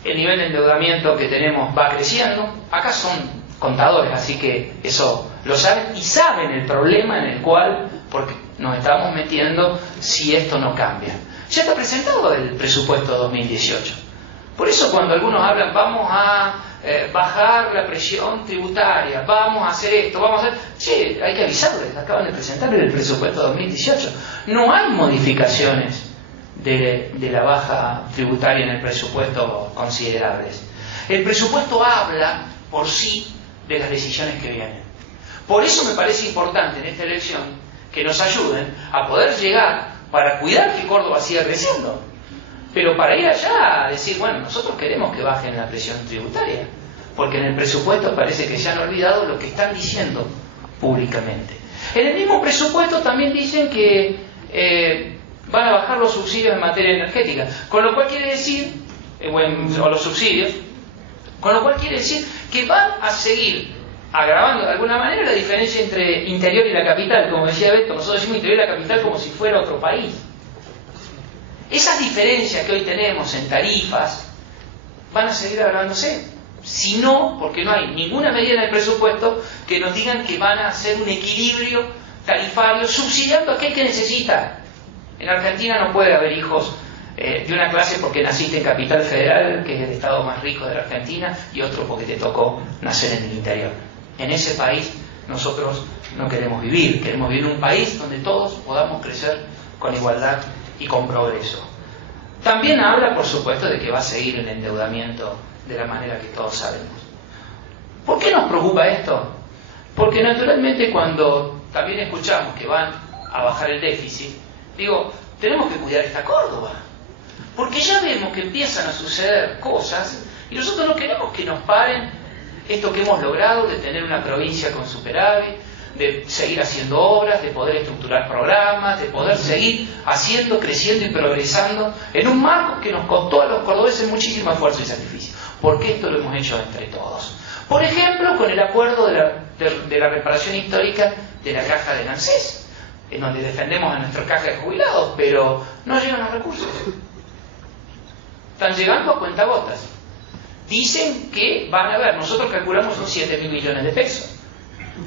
El nivel de endeudamiento que tenemos va creciendo. Acá son contadores, así que eso lo saben y saben el problema en el cual porque nos estamos metiendo si esto no cambia. Ya está presentado el presupuesto 2018. Por eso cuando algunos hablan, vamos a bajar la presión tributaria, vamos a hacer esto, vamos a hacer... Che, hay que avisarles, acaban de presentar el presupuesto 2018. No hay modificaciones de la baja tributaria en el presupuesto considerables. El presupuesto habla por sí de las decisiones que vienen. Por eso me parece importante en esta elección que nos ayuden a poder llegar para cuidar que Córdoba siga creciendo. Pero para ir allá a decir, bueno, nosotros queremos que bajen la presión tributaria, porque en el presupuesto parece que se han olvidado lo que están diciendo públicamente. En el mismo presupuesto también dicen que van a bajar los subsidios en materia energética, con lo cual quiere decir, o los subsidios, con lo cual quiere decir que van a seguir agravando de alguna manera la diferencia entre interior y la capital. Como decía Beto, nosotros decimos interior y la capital como si fuera otro país. Esas diferencias que hoy tenemos en tarifas van a seguir agravándose. Si no, porque no hay ninguna medida en el presupuesto que nos digan que van a hacer un equilibrio tarifario subsidiando a aquel que necesita. En Argentina no puede haber hijos de una clase porque naciste en Capital Federal, que es el estado más rico de la Argentina, y otro porque te tocó nacer en el interior. En ese país nosotros no queremos vivir en un país donde todos podamos crecer con igualdad y con progreso. También habla, por supuesto, de que va a seguir el endeudamiento de la manera que todos sabemos. ¿Por qué nos preocupa esto? Porque naturalmente cuando también escuchamos que van a bajar el déficit, digo, tenemos que cuidar esta Córdoba. Porque ya vemos que empiezan a suceder cosas y nosotros no queremos que nos paren esto que hemos logrado de tener una provincia con superávit, de seguir haciendo obras, de poder estructurar programas, de poder seguir haciendo, creciendo y progresando en un marco que nos costó a los cordobeses muchísimo esfuerzo y sacrificio. Porque esto lo hemos hecho entre todos. Por ejemplo, con el acuerdo de la reparación histórica de la caja de ANSES, en donde defendemos a nuestra caja de jubilados, pero no llegan los recursos. Están llegando a cuentagotas. Dicen que van a haber, nosotros calculamos son 7.000 millones de pesos.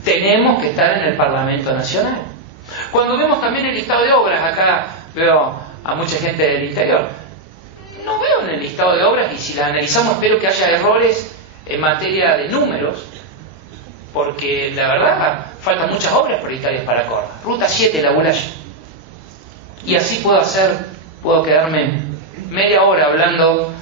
Tenemos que estar en el Parlamento Nacional. Cuando vemos también el listado de obras, acá veo a mucha gente del interior, no veo en el listado de obras, y si las analizamos espero que haya errores en materia de números, porque la verdad faltan muchas obras prioritarias para Córdoba. Ruta 7, La Bulaya. Y así puedo quedarme media hora hablando.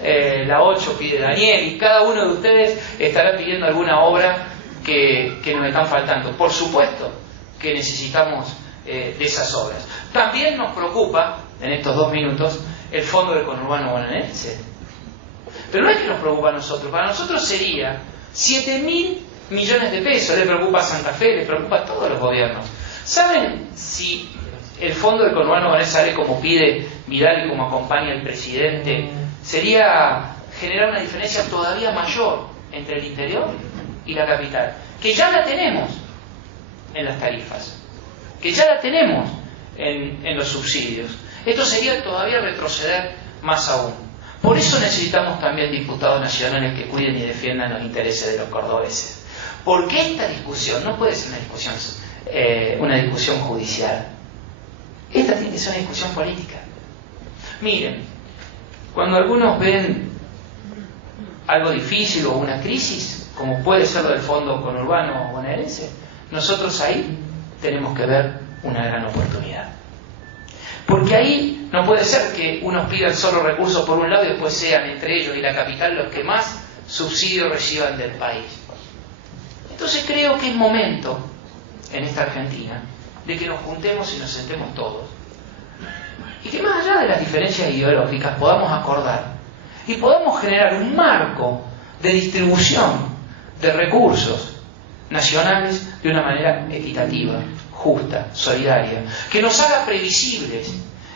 La 8 pide Daniel, y cada uno de ustedes estará pidiendo alguna obra que nos están faltando. Por supuesto que necesitamos de esas obras. También nos preocupa, en estos 2 minutos, el fondo del conurbano bonaerense. Pero no es que nos preocupa a nosotros, para nosotros sería 7.000 millones de pesos. Le preocupa a Santa Fe, le preocupa a todos los gobiernos. ¿Saben si el fondo del conurbano bonaerense sale como pide Vidal y como acompaña el presidente? Sería generar una diferencia todavía mayor entre el interior y la capital, que ya la tenemos en las tarifas, que ya la tenemos en los subsidios. Esto sería todavía retroceder más aún. Por eso necesitamos también diputados nacionales que cuiden y defiendan los intereses de los cordobeses. Porque esta discusión no puede ser una discusión judicial. Esta tiene que ser una discusión política. Miren, cuando algunos ven algo difícil o una crisis, como puede ser lo del fondo conurbano bonaerense, nosotros ahí tenemos que ver una gran oportunidad. Porque ahí no puede ser que unos pidan solo recursos por un lado y después sean entre ellos y la capital los que más subsidios reciban del país. Entonces creo que es momento, en esta Argentina, de que nos juntemos y nos sentemos todos. Y que más allá de las diferencias ideológicas podamos acordar y podamos generar un marco de distribución de recursos nacionales de una manera equitativa, justa, solidaria, que nos haga previsibles,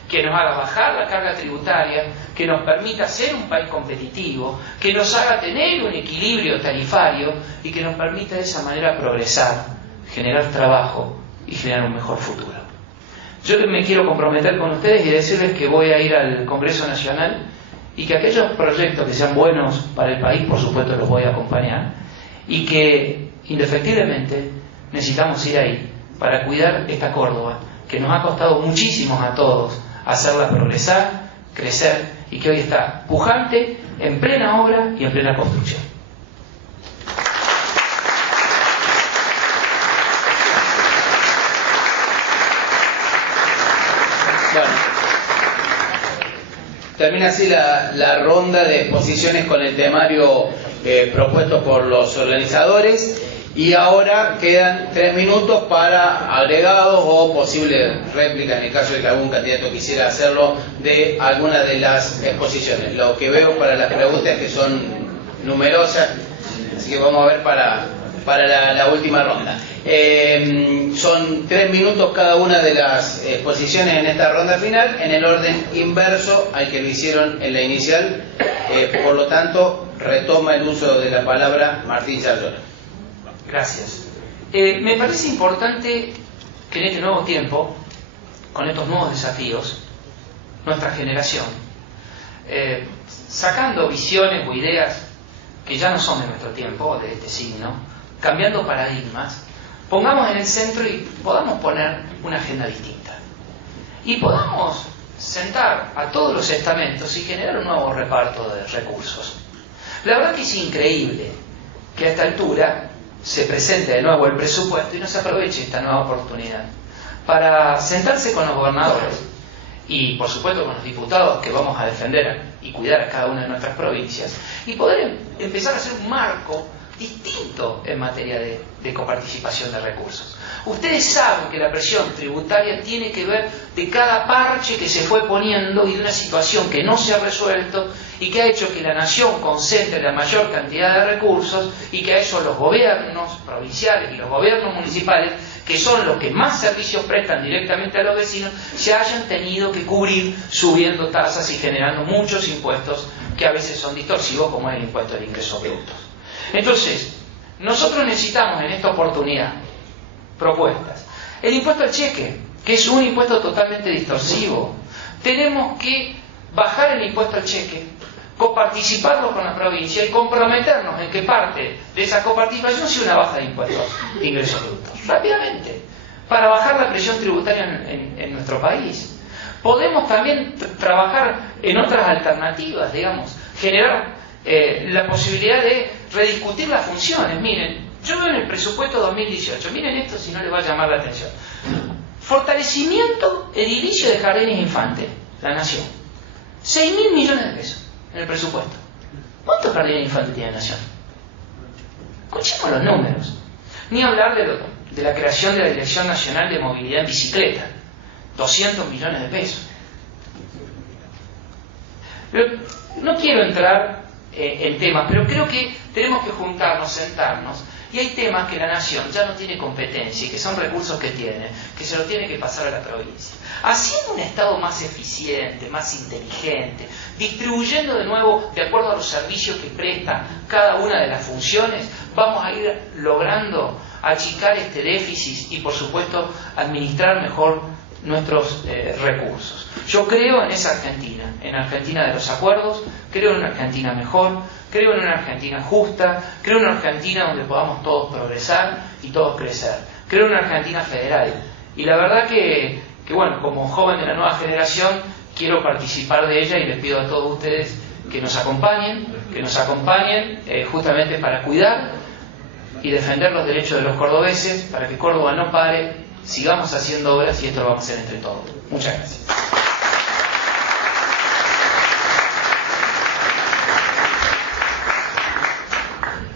que nos haga bajar la carga tributaria, que nos permita ser un país competitivo, que nos haga tener un equilibrio tarifario y que nos permita de esa manera progresar, generar trabajo y generar un mejor futuro. Yo me quiero comprometer con ustedes y decirles que voy a ir al Congreso Nacional y que aquellos proyectos que sean buenos para el país, por supuesto, los voy a acompañar, y que indefectiblemente necesitamos ir ahí para cuidar esta Córdoba, que nos ha costado muchísimo a todos hacerla progresar, crecer, y que hoy está pujante, en plena obra y en plena construcción. Bueno, termina así la ronda de exposiciones con el temario propuesto por los organizadores. Y ahora quedan 3 minutos para agregados o posible réplica en el caso de que algún candidato quisiera hacerlo de alguna de las exposiciones. Lo que veo para las preguntas es que son numerosas, así que vamos a ver para la última ronda. Son 3 minutos cada una de las exposiciones en esta ronda final, en el orden inverso al que lo hicieron en la inicial. Por lo tanto, retoma el uso de la palabra Martín Sarzola. Gracias. Me parece importante que en este nuevo tiempo, con estos nuevos desafíos, nuestra generación, sacando visiones o ideas que ya no son de nuestro tiempo, de este signo, cambiando paradigmas, pongamos en el centro y podamos poner una agenda distinta. Y podamos sentar a todos los estamentos y generar un nuevo reparto de recursos. La verdad que es increíble que a esta altura se presente de nuevo el presupuesto y no se aproveche esta nueva oportunidad para sentarse con los gobernadores y por supuesto con los diputados que vamos a defender y cuidar a cada una de nuestras provincias y poder empezar a hacer un marco distinto en materia de coparticipación de recursos. Ustedes saben que la presión tributaria tiene que ver de cada parche que se fue poniendo y de una situación que no se ha resuelto y que ha hecho que la nación concentre la mayor cantidad de recursos y que a eso los gobiernos provinciales y los gobiernos municipales, que son los que más servicios prestan directamente a los vecinos, se hayan tenido que cubrir subiendo tasas y generando muchos impuestos que a veces son distorsivos, como es el impuesto al ingreso bruto. Entonces, nosotros necesitamos en esta oportunidad propuestas. El impuesto al cheque, que es un impuesto totalmente distorsivo. Tenemos que bajar el impuesto al cheque, coparticiparlo con la provincia y comprometernos en que parte de esa coparticipación sea una baja de impuestos de ingresos brutos. Rápidamente, para bajar la presión tributaria en nuestro país. Podemos también trabajar en otras alternativas, digamos, generar la posibilidad de rediscutir las funciones. Miren, yo veo en el presupuesto 2018, miren esto si no les va a llamar la atención. Fortalecimiento edilicio de jardines infantes, la nación. 6.000 millones de pesos en el presupuesto. ¿Cuántos jardines infantes tiene la nación? Escuchemos los números. Ni hablar de la creación de la Dirección Nacional de Movilidad en Bicicleta. 200 millones de pesos. Pero no quiero entrar en temas, pero creo que tenemos que juntarnos, sentarnos, y hay temas que la nación ya no tiene competencia y que son recursos que tiene, que se lo tiene que pasar a la provincia. Haciendo un Estado más eficiente, más inteligente, distribuyendo de nuevo de acuerdo a los servicios que presta cada una de las funciones, vamos a ir logrando achicar este déficit y por supuesto administrar mejor nuestros recursos. Yo creo en esa Argentina, en Argentina de los acuerdos, creo en una Argentina mejor, creo en una Argentina justa, creo en una Argentina donde podamos todos progresar y todos crecer. Creo en una Argentina federal. Y la verdad que bueno, como joven de la nueva generación, quiero participar de ella y les pido a todos ustedes que nos acompañen justamente para cuidar y defender los derechos de los cordobeses, para que Córdoba no pare, sigamos haciendo obras y esto lo vamos a hacer entre todos. Muchas gracias.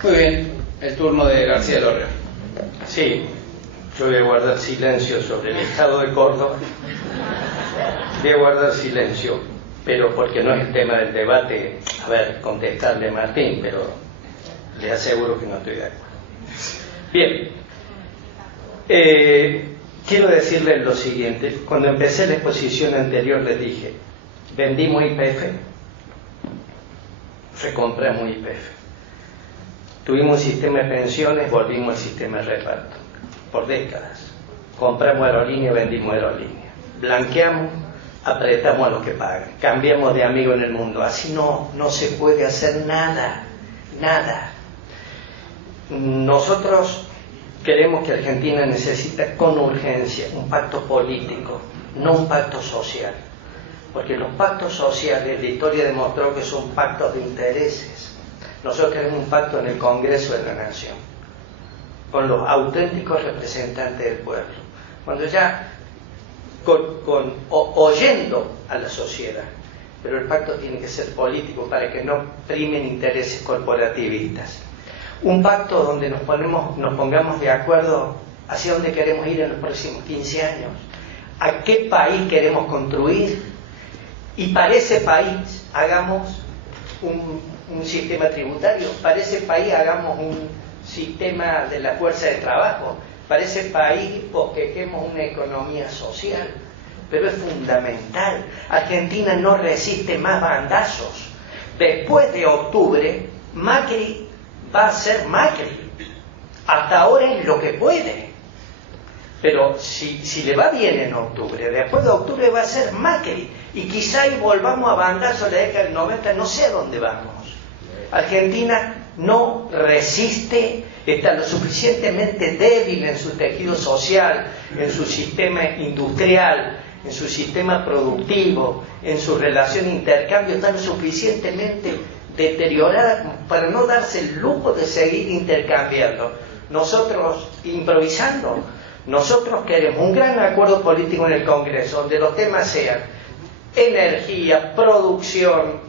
Muy bien, el turno de García Lorrio. Sí, yo voy a guardar silencio sobre el estado de Córdoba. Voy a guardar silencio, pero porque no es el tema del debate, a ver, contestarle a Martín, pero les aseguro que no estoy de acuerdo. Bien, quiero decirles lo siguiente. Cuando empecé la exposición anterior les dije, vendimos YPF, recompramos YPF. Tuvimos un sistema de pensiones, volvimos al sistema de reparto, por décadas. Compramos aerolínea, vendimos aerolínea. Blanqueamos, apretamos a los que pagan. Cambiamos de amigo en el mundo. Así no se puede hacer nada, nada. Nosotros queremos que Argentina necesita con urgencia un pacto político, no un pacto social. Porque los pactos sociales, la historia demostró que son pactos de intereses. Nosotros queremos un pacto en el Congreso de la Nación, con los auténticos representantes del pueblo. Cuando ya, oyendo a la sociedad, pero el pacto tiene que ser político para que no primen intereses corporativistas. Un pacto donde nos pongamos de acuerdo hacia dónde queremos ir en los próximos 15 años, a qué país queremos construir, y para ese país hagamos un sistema tributario, para ese país hagamos un sistema de la fuerza de trabajo, para ese país bosquejemos una economía social. Pero es fundamental. Argentina no resiste más bandazos. Después de octubre, Macri va a ser Macri. Hasta ahora es lo que puede. Pero si le va bien en octubre, después de octubre va a ser Macri. Y quizá ahí volvamos a bandazos de la década del 90, no sé a dónde vamos. Argentina no resiste, está lo suficientemente débil en su tejido social, en su sistema industrial, en su sistema productivo, en su relación de intercambio, está lo suficientemente deteriorada para no darse el lujo de seguir intercambiando. Nosotros, improvisando, nosotros queremos un gran acuerdo político en el Congreso, donde los temas sean energía, producción,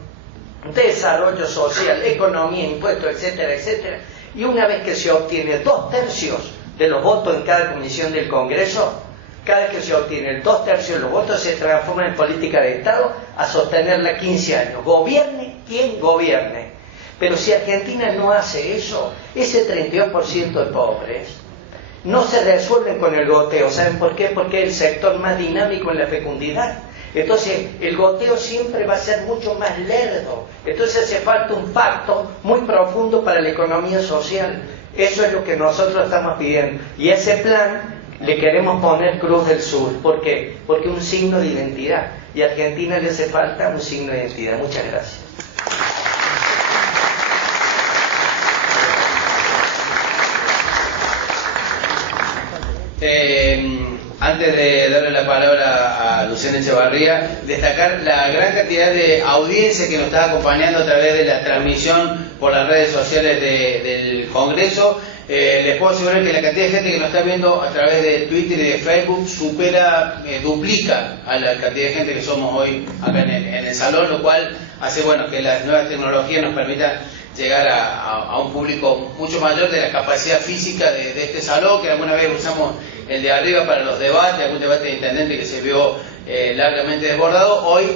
desarrollo social, economía, impuestos, etcétera, etcétera. Y una vez que se obtiene 2/3 de los votos en cada comisión del Congreso, cada vez que se obtiene 2/3 de los votos, se transforma en política de Estado a sostenerla 15 años. Gobierne quien gobierne. Pero si Argentina no hace eso, ese 32% de pobres no se resuelven con el goteo. ¿Saben por qué? Porque es el sector más dinámico en la fecundidad. Entonces el goteo siempre va a ser mucho más lerdo. Entonces hace falta un pacto muy profundo para la economía social. Eso es lo que nosotros estamos pidiendo. Y ese plan le queremos poner Cruz del Sur. ¿Por qué? Porque es un signo de identidad. Y a Argentina le hace falta un signo de identidad. Muchas gracias. Antes de darle la palabra a Luciana Echevarría, destacar la gran cantidad de audiencia que nos está acompañando a través de la transmisión por las redes sociales del Congreso. Les puedo asegurar que la cantidad de gente que nos está viendo a través de Twitter y de Facebook supera, duplica a la cantidad de gente que somos hoy acá en el salón, lo cual hace que las nuevas tecnologías nos permitan llegar a un público mucho mayor de la capacidad física de este salón, que alguna vez usamos el de arriba para los debates, algún debate de intendente que se vio largamente desbordado. Hoy,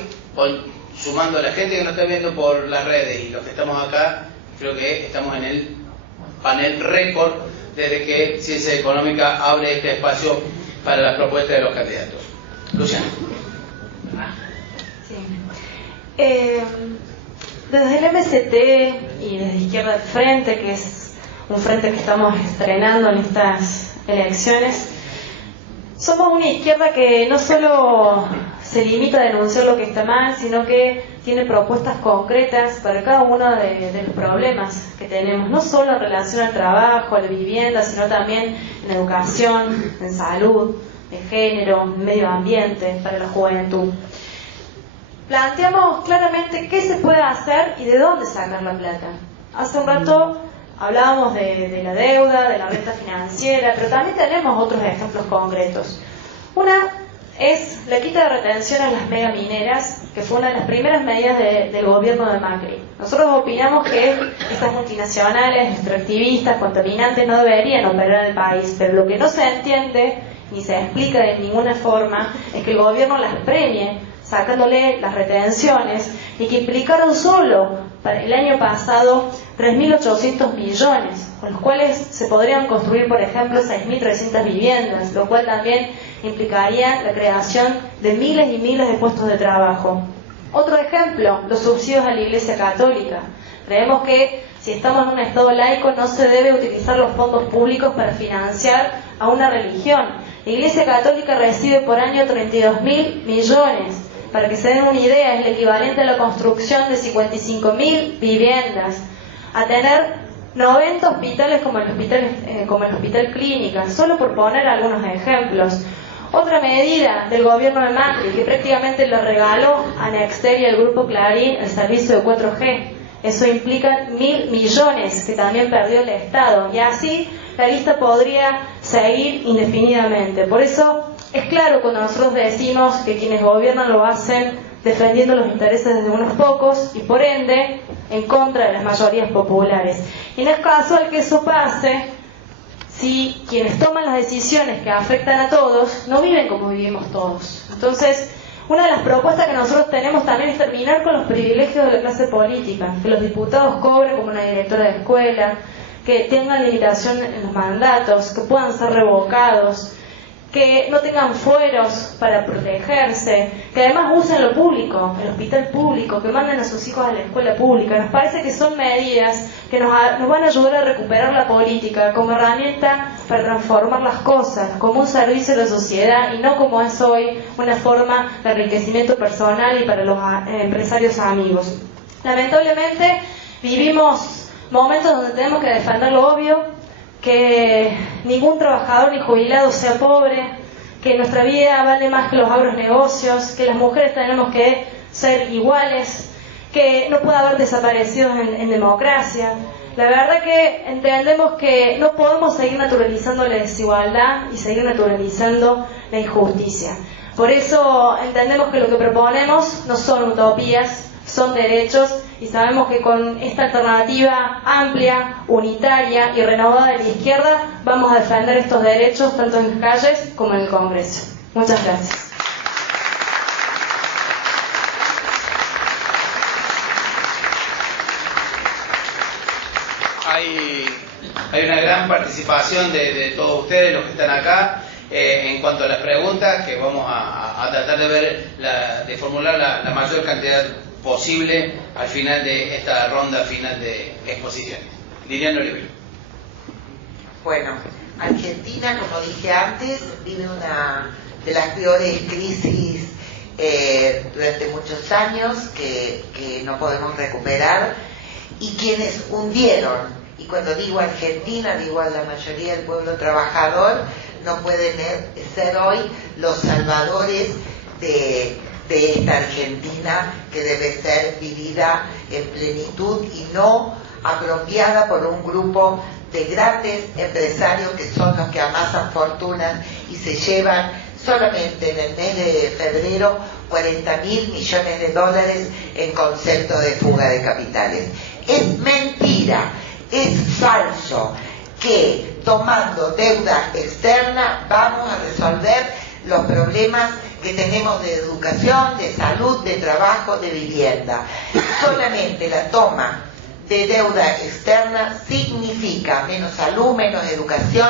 sumando a la gente que nos está viendo por las redes y los que estamos acá, creo que estamos en el panel récord desde que Ciencia Económica abre este espacio para las propuestas de los candidatos. Luciana. Sí. Desde el MST y desde Izquierda al Frente, que es un frente que estamos estrenando en estas elecciones, Somos una izquierda que no solo se limita a denunciar lo que está mal, sino que tiene propuestas concretas para cada uno de los problemas que tenemos, no solo en relación al trabajo, a la vivienda, sino también en educación, en salud, en género, en medio ambiente, para la juventud. Planteamos claramente qué se puede hacer y de dónde sacar la plata. Hace un rato hablábamos de la deuda, de la renta financiera, pero también tenemos otros ejemplos concretos. Una es la quita de retención a las megamineras, que fue una de las primeras medidas del gobierno de Macri. Nosotros opinamos que estas multinacionales, extractivistas, contaminantes no deberían operar en el país, pero lo que no se entiende ni se explica de ninguna forma es que el gobierno las premie sacándole las retenciones y que implicaron solo para el año pasado 3.800 millones, con los cuales se podrían construir, por ejemplo, 6.300 viviendas, lo cual también implicaría la creación de miles y miles de puestos de trabajo. Otro ejemplo, los subsidios a la Iglesia Católica. Creemos que si estamos en un Estado laico no se debe utilizar los fondos públicos para financiar a una religión. La Iglesia Católica recibe por año 32.000 millones. Para que se den una idea, es el equivalente a la construcción de 55.000 viviendas, a tener 90 hospitales como el Hospital Clínica, solo por poner algunos ejemplos. Otra medida del gobierno de Macri, que prácticamente le regaló a Nextel y al Grupo Clarín el servicio de 4G. Eso implica 1.000 millones que también perdió el Estado. Y así la lista podría seguir indefinidamente. Por eso es claro cuando nosotros decimos que quienes gobiernan lo hacen defendiendo los intereses de unos pocos y por ende en contra de las mayorías populares. Y no es casual que eso pase si quienes toman las decisiones que afectan a todos no viven como vivimos todos. Entonces, una de las propuestas que nosotros tenemos también es terminar con los privilegios de la clase política, que los diputados cobren como una directora de escuela, que tengan limitación en los mandatos, que puedan ser revocados, que no tengan fueros para protegerse, que además usen lo público, el hospital público, que manden a sus hijos a la escuela pública. Nos parece que son medidas que nos van a ayudar a recuperar la política como herramienta para transformar las cosas, como un servicio a la sociedad y no como es hoy una forma de enriquecimiento personal y para los empresarios amigos. Lamentablemente vivimos momentos donde tenemos que defender lo obvio, que ningún trabajador ni jubilado sea pobre, que nuestra vida vale más que los agronegocios, que las mujeres tenemos que ser iguales, que no puede haber desaparecidos en democracia. La verdad que entendemos que no podemos seguir naturalizando la desigualdad y seguir naturalizando la injusticia. Por eso entendemos que lo que proponemos no son utopías, son derechos, y sabemos que con esta alternativa amplia, unitaria y renovada de la izquierda vamos a defender estos derechos tanto en las calles como en el Congreso. Muchas gracias. Hay una gran participación de todos ustedes, los que están acá. En cuanto a las preguntas, que vamos a tratar de ver, de formular la mayor cantidad posible al final de esta ronda final de exposiciones. Liliana Olivero. Bueno, Argentina, como dije antes, vive una de las peores crisis durante muchos años que no podemos recuperar, y quienes hundieron, y cuando digo Argentina digo a la mayoría del pueblo trabajador, no pueden ser hoy los salvadores de esta Argentina que debe ser vivida en plenitud y no apropiada por un grupo de grandes empresarios que son los que amasan fortunas y se llevan solamente en el mes de febrero 40.000 millones de dólares en concepto de fuga de capitales. Es mentira, es falso que tomando deuda externa vamos a resolver los problemas que tenemos de educación, de salud, de trabajo, de vivienda. Solamente la toma de deuda externa significa menos salud, menos educación,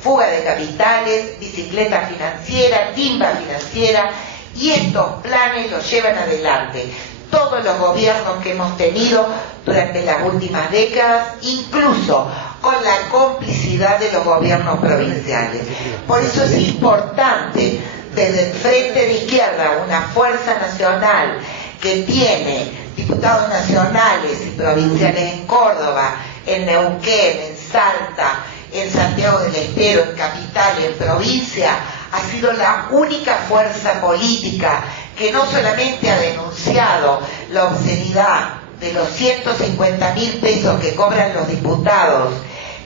fuga de capitales, bicicleta financiera, timba financiera, y estos planes los llevan adelante todos los gobiernos que hemos tenido durante las últimas décadas, incluso con la complicidad de los gobiernos provinciales. Por eso es importante, desde el Frente de Izquierda, una fuerza nacional que tiene diputados nacionales y provinciales en Córdoba, en Neuquén, en Salta, en Santiago del Estero, en Capital, en provincia, ha sido la única fuerza política que no solamente ha denunciado la obscenidad de los 150.000 pesos que cobran los diputados,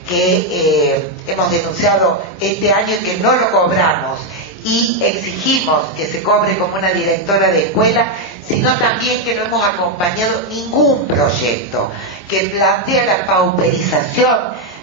que hemos denunciado este año y que no lo cobramos, y exigimos que se cobre como una directora de escuela, sino también que no hemos acompañado ningún proyecto que plantea la pauperización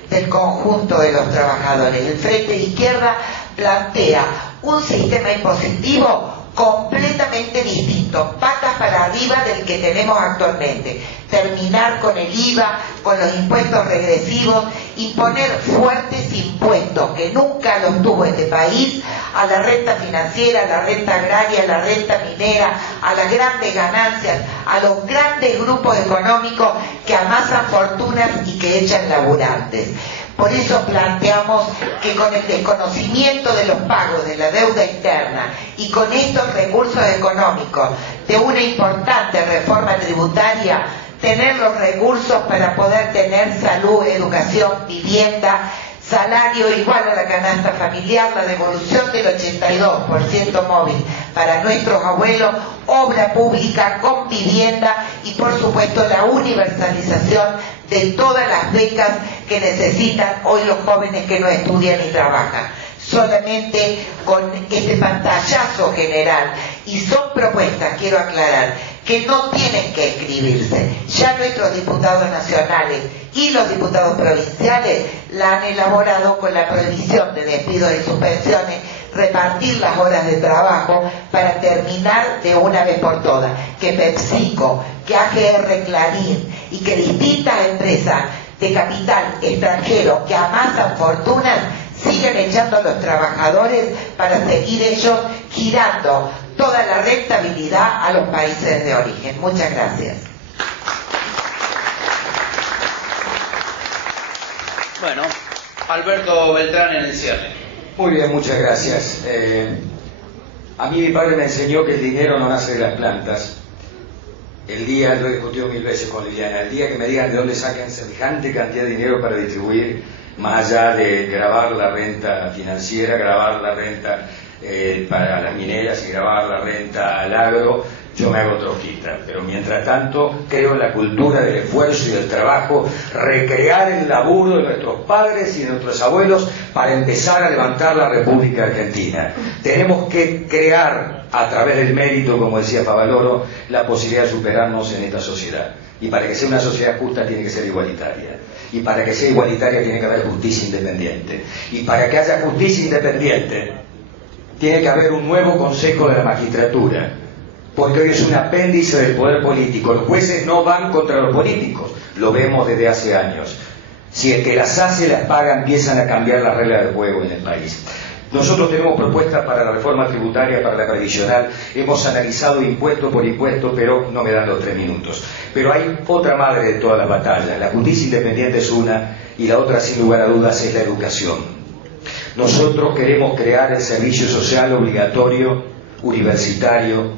del conjunto de los trabajadores. El Frente de Izquierda plantea un sistema impositivo completamente distinto, patas para arriba del que tenemos actualmente. Terminar con el IVA, con los impuestos regresivos, imponer fuertes impuestos que nunca los tuvo este país a la renta financiera, a la renta agraria, a la renta minera, a las grandes ganancias, a los grandes grupos económicos que amasan fortunas y que echan laburantes. Por eso planteamos que con el desconocimiento de los pagos de la deuda externa y con estos recursos económicos de una importante reforma tributaria, tener los recursos para poder tener salud, educación, vivienda, salario igual a la canasta familiar, la devolución del 82% móvil para nuestros abuelos, obra pública con vivienda y por supuesto la universalización de todas las becas que necesitan hoy los jóvenes que no estudian ni trabajan. Solamente con este pantallazo general, y son propuestas, quiero aclarar, que no tienen que escribirse. Ya nuestros diputados nacionales y los diputados provinciales la han elaborado con la prohibición de despidos y suspensiones, repartir las horas de trabajo para terminar de una vez por todas. Que PepsiCo, que AGR Clarín y que distintas empresas de capital extranjero que amasan fortunas siguen echando a los trabajadores para seguir ellos girando toda la rentabilidad a los países de origen. Muchas gracias. Bueno, Alberto Beltrán en el cierre. Muy bien, muchas gracias. A mí mi padre me enseñó que el dinero no nace de las plantas. El día, lo he discutido 1000 veces con Liliana, el día que me digan de dónde sacan semejante cantidad de dinero para distribuir, más allá de grabar la renta financiera, grabar la renta para las mineras y grabar la renta al agro, yo me hago trotskista. Pero mientras tanto creo en la cultura del esfuerzo y del trabajo, recrear el laburo de nuestros padres y de nuestros abuelos para empezar a levantar la República Argentina. Tenemos que crear a través del mérito, como decía Favaloro, la posibilidad de superarnos en esta sociedad. Y para que sea una sociedad justa tiene que ser igualitaria. Y para que sea igualitaria tiene que haber justicia independiente. Y para que haya justicia independiente tiene que haber un nuevo Consejo de la Magistratura, porque hoy es un apéndice del poder político. Los jueces no van contra los políticos, lo vemos desde hace años. Si el que las hace las paga, empiezan a cambiar las reglas del juego en el país. Nosotros tenemos propuestas para la reforma tributaria, para la previsional, hemos analizado impuesto por impuesto, pero no me dan los 3 minutos. Pero hay otra madre de todas las batallas, la justicia independiente es una, y la otra sin lugar a dudas es la educación. Nosotros queremos crear el servicio social obligatorio, universitario,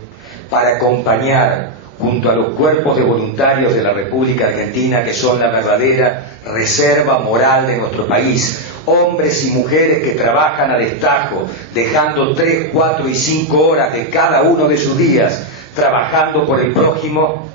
para acompañar junto a los cuerpos de voluntarios de la República Argentina, que son la verdadera reserva moral de nuestro país, hombres y mujeres que trabajan a destajo, dejando 3, 4 y 5 horas de cada uno de sus días, trabajando por el prójimo,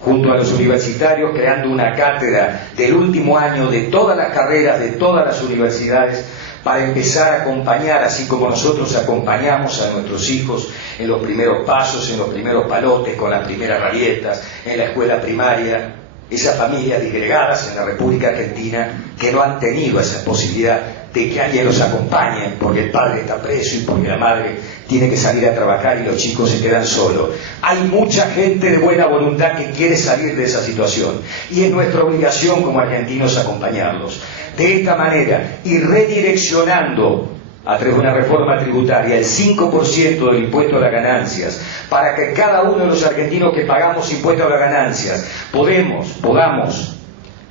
junto a los universitarios, creando una cátedra del último año de todas las carreras, de todas las universidades, para empezar a acompañar, así como nosotros acompañamos a nuestros hijos en los primeros pasos, en los primeros palotes, con las primeras rabietas, en la escuela primaria, esas familias disgregadas en la República Argentina que no han tenido esa posibilidad de que alguien los acompañe, porque el padre está preso y porque la madre tiene que salir a trabajar y los chicos se quedan solos. Hay mucha gente de buena voluntad que quiere salir de esa situación y es nuestra obligación como argentinos acompañarlos. De esta manera, y redireccionando a través de una reforma tributaria, el 5% del impuesto a las ganancias, para que cada uno de los argentinos que pagamos impuesto a las ganancias podamos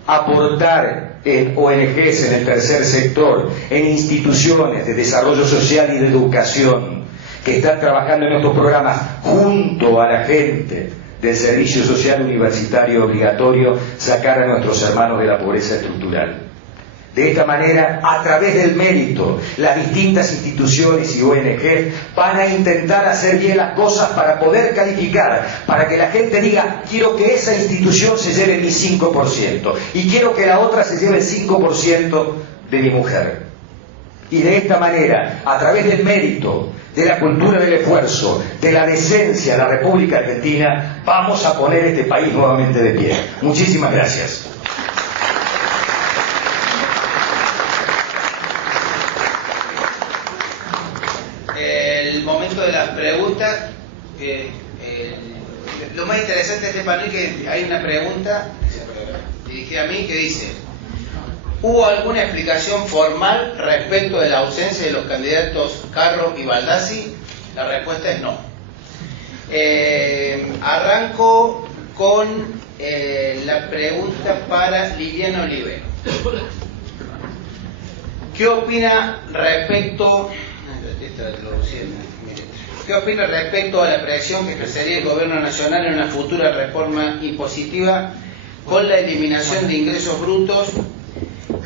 aportar en ONGs, en el tercer sector, en instituciones de desarrollo social y de educación, que están trabajando en estos programas junto a la gente del servicio social universitario obligatorio, sacar a nuestros hermanos de la pobreza estructural. De esta manera, a través del mérito, las distintas instituciones y ONG van a intentar hacer bien las cosas para poder calificar, para que la gente diga, quiero que esa institución se lleve mi 5% y quiero que la otra se lleve el 5% de mi mujer. Y de esta manera, a través del mérito, de la cultura del esfuerzo, de la decencia de la República Argentina, vamos a poner este país nuevamente de pie. Muchísimas gracias. El momento de las preguntas. Lo más interesante de este panel es que hay una pregunta dirigida a mí que dice: ¿hubo alguna explicación formal respecto de la ausencia de los candidatos Carro y Baldassi? La respuesta es no. Arranco con la pregunta para Liliana Olivero. ¿Qué opina respecto a la presión que ejercería el gobierno nacional en una futura reforma impositiva con la eliminación de ingresos brutos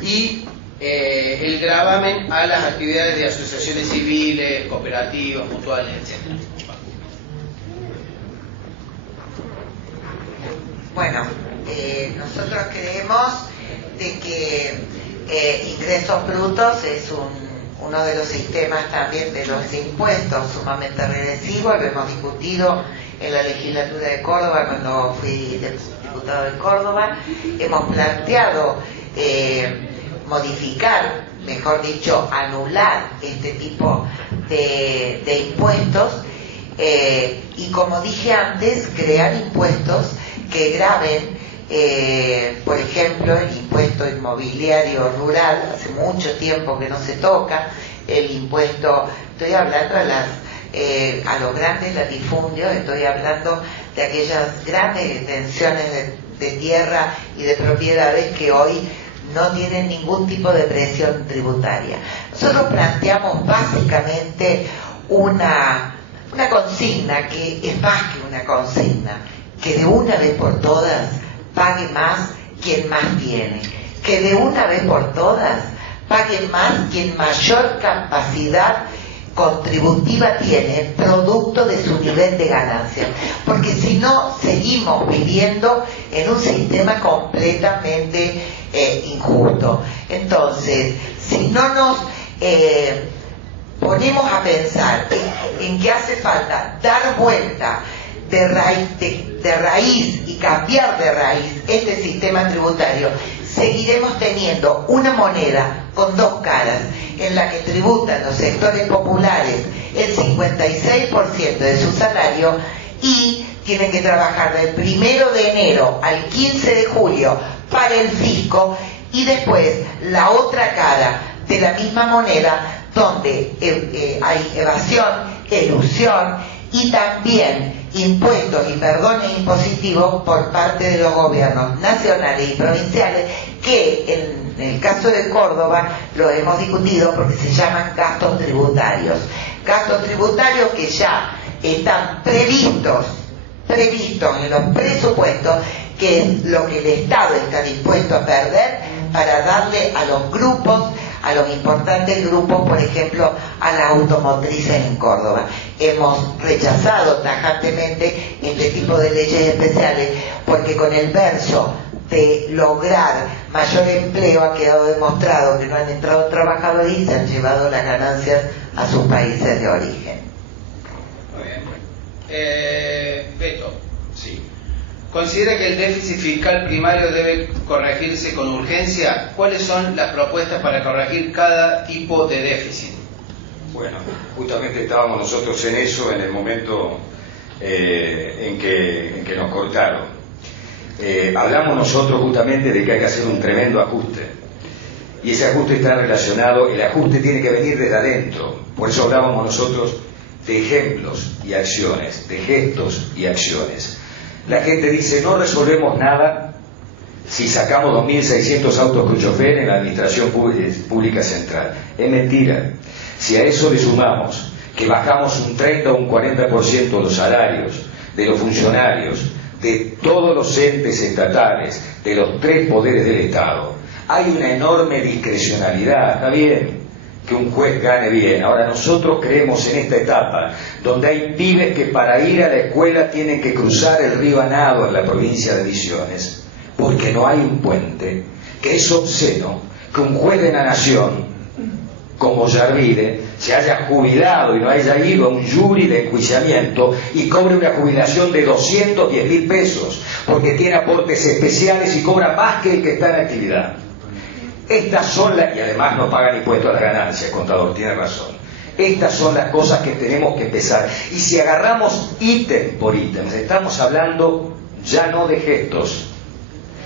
y el gravamen a las actividades de asociaciones civiles, cooperativas, mutuales, etc.? Bueno, nosotros creemos de que ingresos brutos es uno de los sistemas también de los impuestos sumamente regresivos. Lo hemos discutido en la legislatura de Córdoba cuando fui diputado de Córdoba. Hemos planteado modificar, mejor dicho, anular este tipo de impuestos y, como dije antes, crear impuestos que graven, por ejemplo, el impuesto inmobiliario rural. Hace mucho tiempo que no se toca el impuesto. Estoy hablando a los grandes latifundios, estoy hablando de aquellas grandes extensiones de tierra y de propiedades que hoy no tienen ningún tipo de presión tributaria. Nosotros planteamos básicamente una consigna que es más que una consigna, que de una vez por todas pague más quien más tiene, que de una vez por todas pague más quien mayor capacidad contributiva tiene, producto de su nivel de ganancia, porque si no seguimos viviendo en un sistema completamente injusto. Entonces, si no nos ponemos a pensar en que hace falta dar vuelta de raíz y cambiar de raíz este sistema tributario, seguiremos teniendo una moneda con dos caras, en la que tributan los sectores populares el 56% de su salario y tienen que trabajar del 1 de enero al 15 de julio para el fisco, y después la otra cara de la misma moneda, donde hay evasión, elusión y también impuestos y perdones impositivos por parte de los gobiernos nacionales y provinciales, que en el caso de Córdoba lo hemos discutido porque se llaman gastos tributarios que ya están previstos en los presupuestos, que es lo que el Estado está dispuesto a perder para darle a los grupos, a los importantes grupos, por ejemplo, a las automotrices en Córdoba. Hemos rechazado tajantemente este tipo de leyes especiales porque con el verso de lograr mayor empleo ha quedado demostrado que no han entrado trabajadores y se han llevado las ganancias a sus países de origen. Muy bien. Beto. Sí. ¿Considera que el déficit fiscal primario debe corregirse con urgencia? ¿Cuáles son las propuestas para corregir cada tipo de déficit? Bueno, justamente estábamos nosotros en eso en el momento en que nos cortaron. Hablamos nosotros justamente de que hay que hacer un tremendo ajuste. Y ese ajuste está relacionado, el ajuste tiene que venir desde adentro. Por eso hablábamos nosotros de ejemplos y acciones, de gestos y acciones. La gente dice, no resolvemos nada si sacamos 2.600 autos con chofer en la administración pública central. Es mentira. Si a eso le sumamos que bajamos un 30 o un 40% los salarios de los funcionarios, de todos los entes estatales, de los 3 poderes del Estado, hay una enorme discrecionalidad. Está bien que un juez gane bien. Ahora nosotros creemos en esta etapa donde hay pibes que para ir a la escuela tienen que cruzar el río a nado en la provincia de Misiones, porque no hay un puente, que es obsceno que un juez de la nación como Yarvide se haya jubilado y no haya ido a un jury de enjuiciamiento y cobre una jubilación de 210.000 pesos porque tiene aportes especiales y cobra más que el que está en actividad. Estas son las, y además no pagan impuestos a las ganancias, contador, tiene razón. Estas son las cosas que tenemos que empezar. Y si agarramos ítem por ítem, estamos hablando ya no de gestos,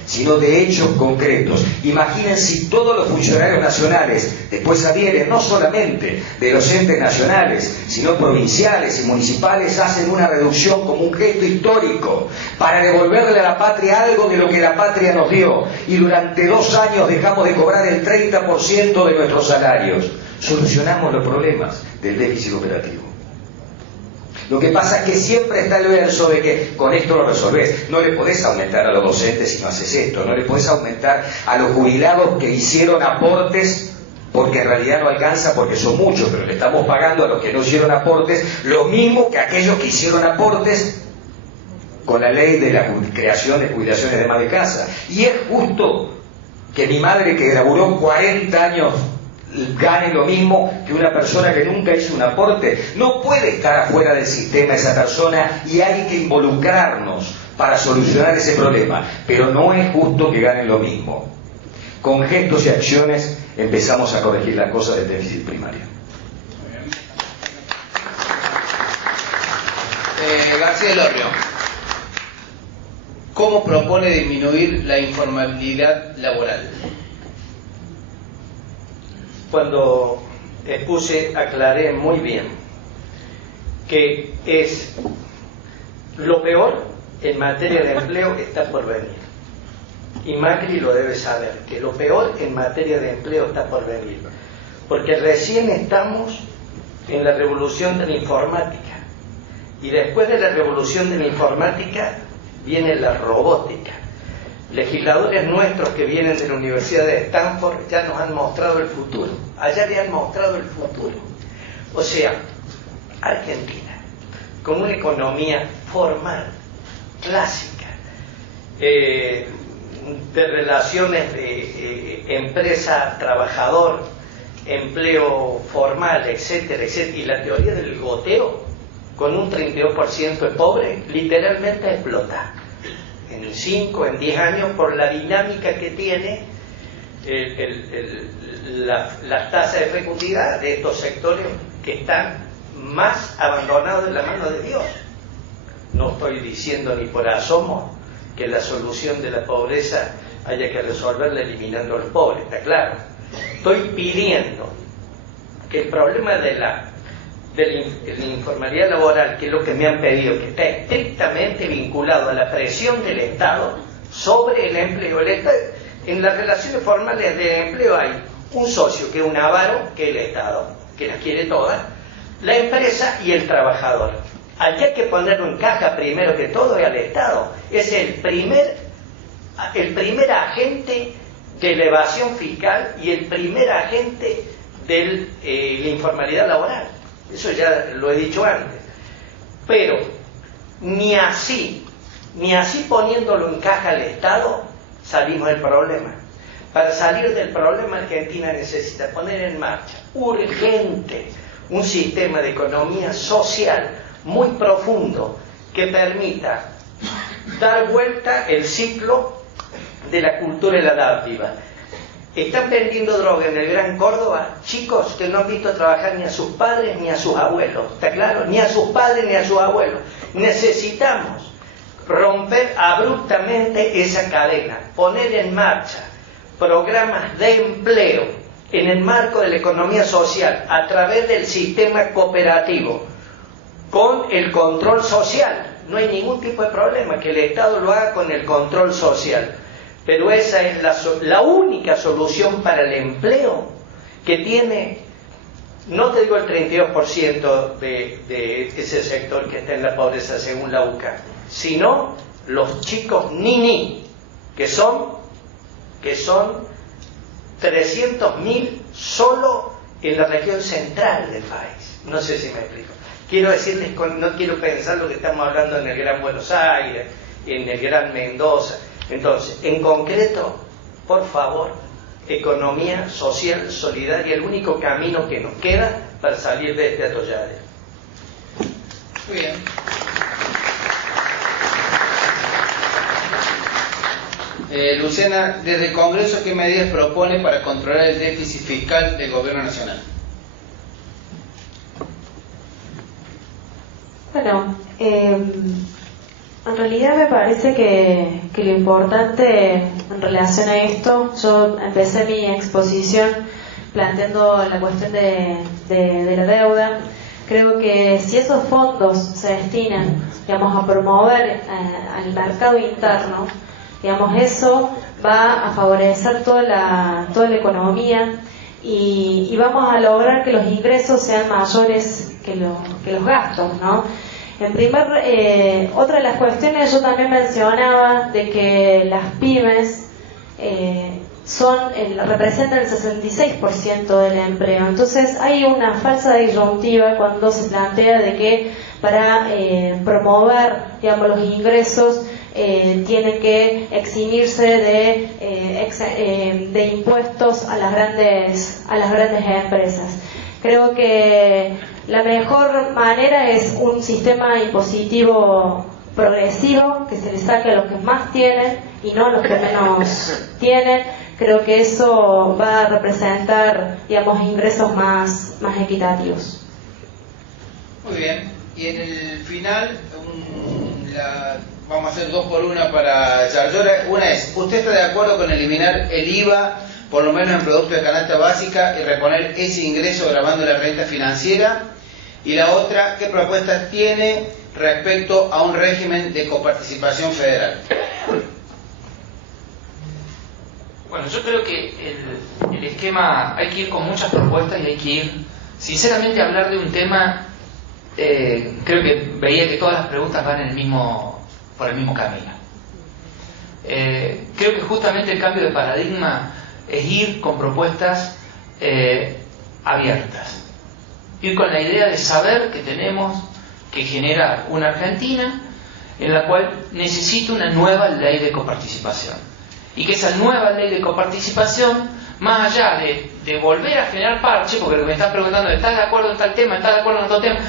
sino de hechos concretos. Imaginen si todos los funcionarios nacionales después adhieren, no solamente de los entes nacionales, sino provinciales y municipales, hacen una reducción como un gesto histórico para devolverle a la patria algo de lo que la patria nos dio, y durante 2 años dejamos de cobrar el 30% de nuestros salarios. Solucionamos los problemas del déficit operativo. Lo que pasa es que siempre está el verso de que con esto lo resolvés. No le podés aumentar a los docentes si no haces esto, no le podés aumentar a los jubilados que hicieron aportes, porque en realidad no alcanza porque son muchos, pero le estamos pagando a los que no hicieron aportes lo mismo que a aquellos que hicieron aportes con la ley de la creación de jubilaciones de ama de casa. Y es justo que mi madre, que laburó 40 años, gane lo mismo que una persona que nunca hizo un aporte. No puede estar afuera del sistema esa persona y hay que involucrarnos para solucionar ese problema, pero no es justo que ganen lo mismo. Con gestos y acciones empezamos a corregir las cosas del déficit primario. García Elorrio, ¿cómo propone disminuir la informalidad laboral? Cuando expuse, aclaré muy bien que es lo peor en materia de empleo está por venir. Y Macri lo debe saber, que lo peor en materia de empleo está por venir. Porque recién estamos en la revolución de la informática. Y después de la revolución de la informática viene la robótica. Legisladores nuestros que vienen de la Universidad de Stanford ya nos han mostrado el futuro. Allá le han mostrado el futuro. O sea, Argentina, con una economía formal, clásica, de relaciones de empresa-trabajador, empleo formal, etcétera, etcétera, y la teoría del goteo, con un 32% de pobre, literalmente explota. En 5, en 10 años, por la dinámica que tiene la tasa de fecundidad de estos sectores que están más abandonados de la mano de Dios. No estoy diciendo ni por asomo que la solución de la pobreza haya que resolverla eliminando a los pobres, está claro. Estoy pidiendo que el problema de la informalidad laboral, que es lo que me han pedido, que está estrictamente vinculado a la presión del Estado sobre el empleo. En las relaciones formales de empleo hay un socio que es un avaro, que es el Estado, que las quiere todas, la empresa y el trabajador. Aquí hay que ponerlo en caja primero que todo y al Estado. Es el primer agente de la evasión fiscal y el primer agente de la informalidad laboral. Eso ya lo he dicho antes. Pero ni así poniéndolo en caja al Estado salimos del problema. Para salir del problema, Argentina necesita poner en marcha urgente un sistema de economía social muy profundo que permita dar vuelta el ciclo de la cultura de la dádiva. Están vendiendo droga en el Gran Córdoba chicos que no han visto trabajar ni a sus padres ni a sus abuelos, ¿está claro? Ni a sus padres ni a sus abuelos. Necesitamos romper abruptamente esa cadena, poner en marcha programas de empleo en el marco de la economía social a través del sistema cooperativo con el control social. No hay ningún tipo de problema que el Estado lo haga con el control social, pero esa es la única solución para el empleo que tiene, no te digo el 32% de ese sector que está en la pobreza según la UCA, sino los chicos Nini, que son 300.000 solo en la región central del país. No sé si me explico. Quiero decirles, no quiero pensar lo que estamos hablando en el Gran Buenos Aires, en el Gran Mendoza. Entonces, en concreto, por favor, economía social solidaria, el único camino que nos queda para salir de este atolladero. Muy bien. Lucena, desde el Congreso, ¿qué medidas propone para controlar el déficit fiscal del Gobierno Nacional? Bueno, en realidad me parece que lo importante en relación a esto, yo empecé mi exposición planteando la cuestión de la deuda. Creo que si esos fondos se destinan, digamos, a promover al mercado interno, digamos, eso va a favorecer toda la economía y vamos a lograr que los ingresos sean mayores que los gastos, ¿no? Otra de las cuestiones, yo también mencionaba de que las pymes representan el 66% del empleo. Entonces hay una falsa disyuntiva cuando se plantea de que para promover, digamos, los ingresos tienen que eximirse de impuestos a las grandes empresas. Creo que la mejor manera es un sistema impositivo progresivo, que se le saque a los que más tienen y no a los que menos tienen. Creo que eso va a representar, digamos, ingresos más equitativos. Muy bien. Y en el final, vamos a hacer 2 por 1 para Yarlora. Una es, ¿usted está de acuerdo con eliminar el IVA, por lo menos en productos de canasta básica, y reponer ese ingreso grabando la renta financiera? Y la otra, ¿qué propuestas tiene respecto a un régimen de coparticipación federal? Bueno, yo creo que el esquema, hay que ir con muchas propuestas y hay que ir, sinceramente, a hablar de un tema. Creo que veía que todas las preguntas van por el mismo camino. Creo que justamente el cambio de paradigma es ir con propuestas abiertas, ir con la idea de saber que tenemos que generar una Argentina en la cual necesita una nueva ley de coparticipación, y que esa nueva ley de coparticipación, más allá de volver a generar parche, porque lo que me están preguntando, ¿estás de acuerdo en tal tema? ¿Estás de acuerdo en otro tema?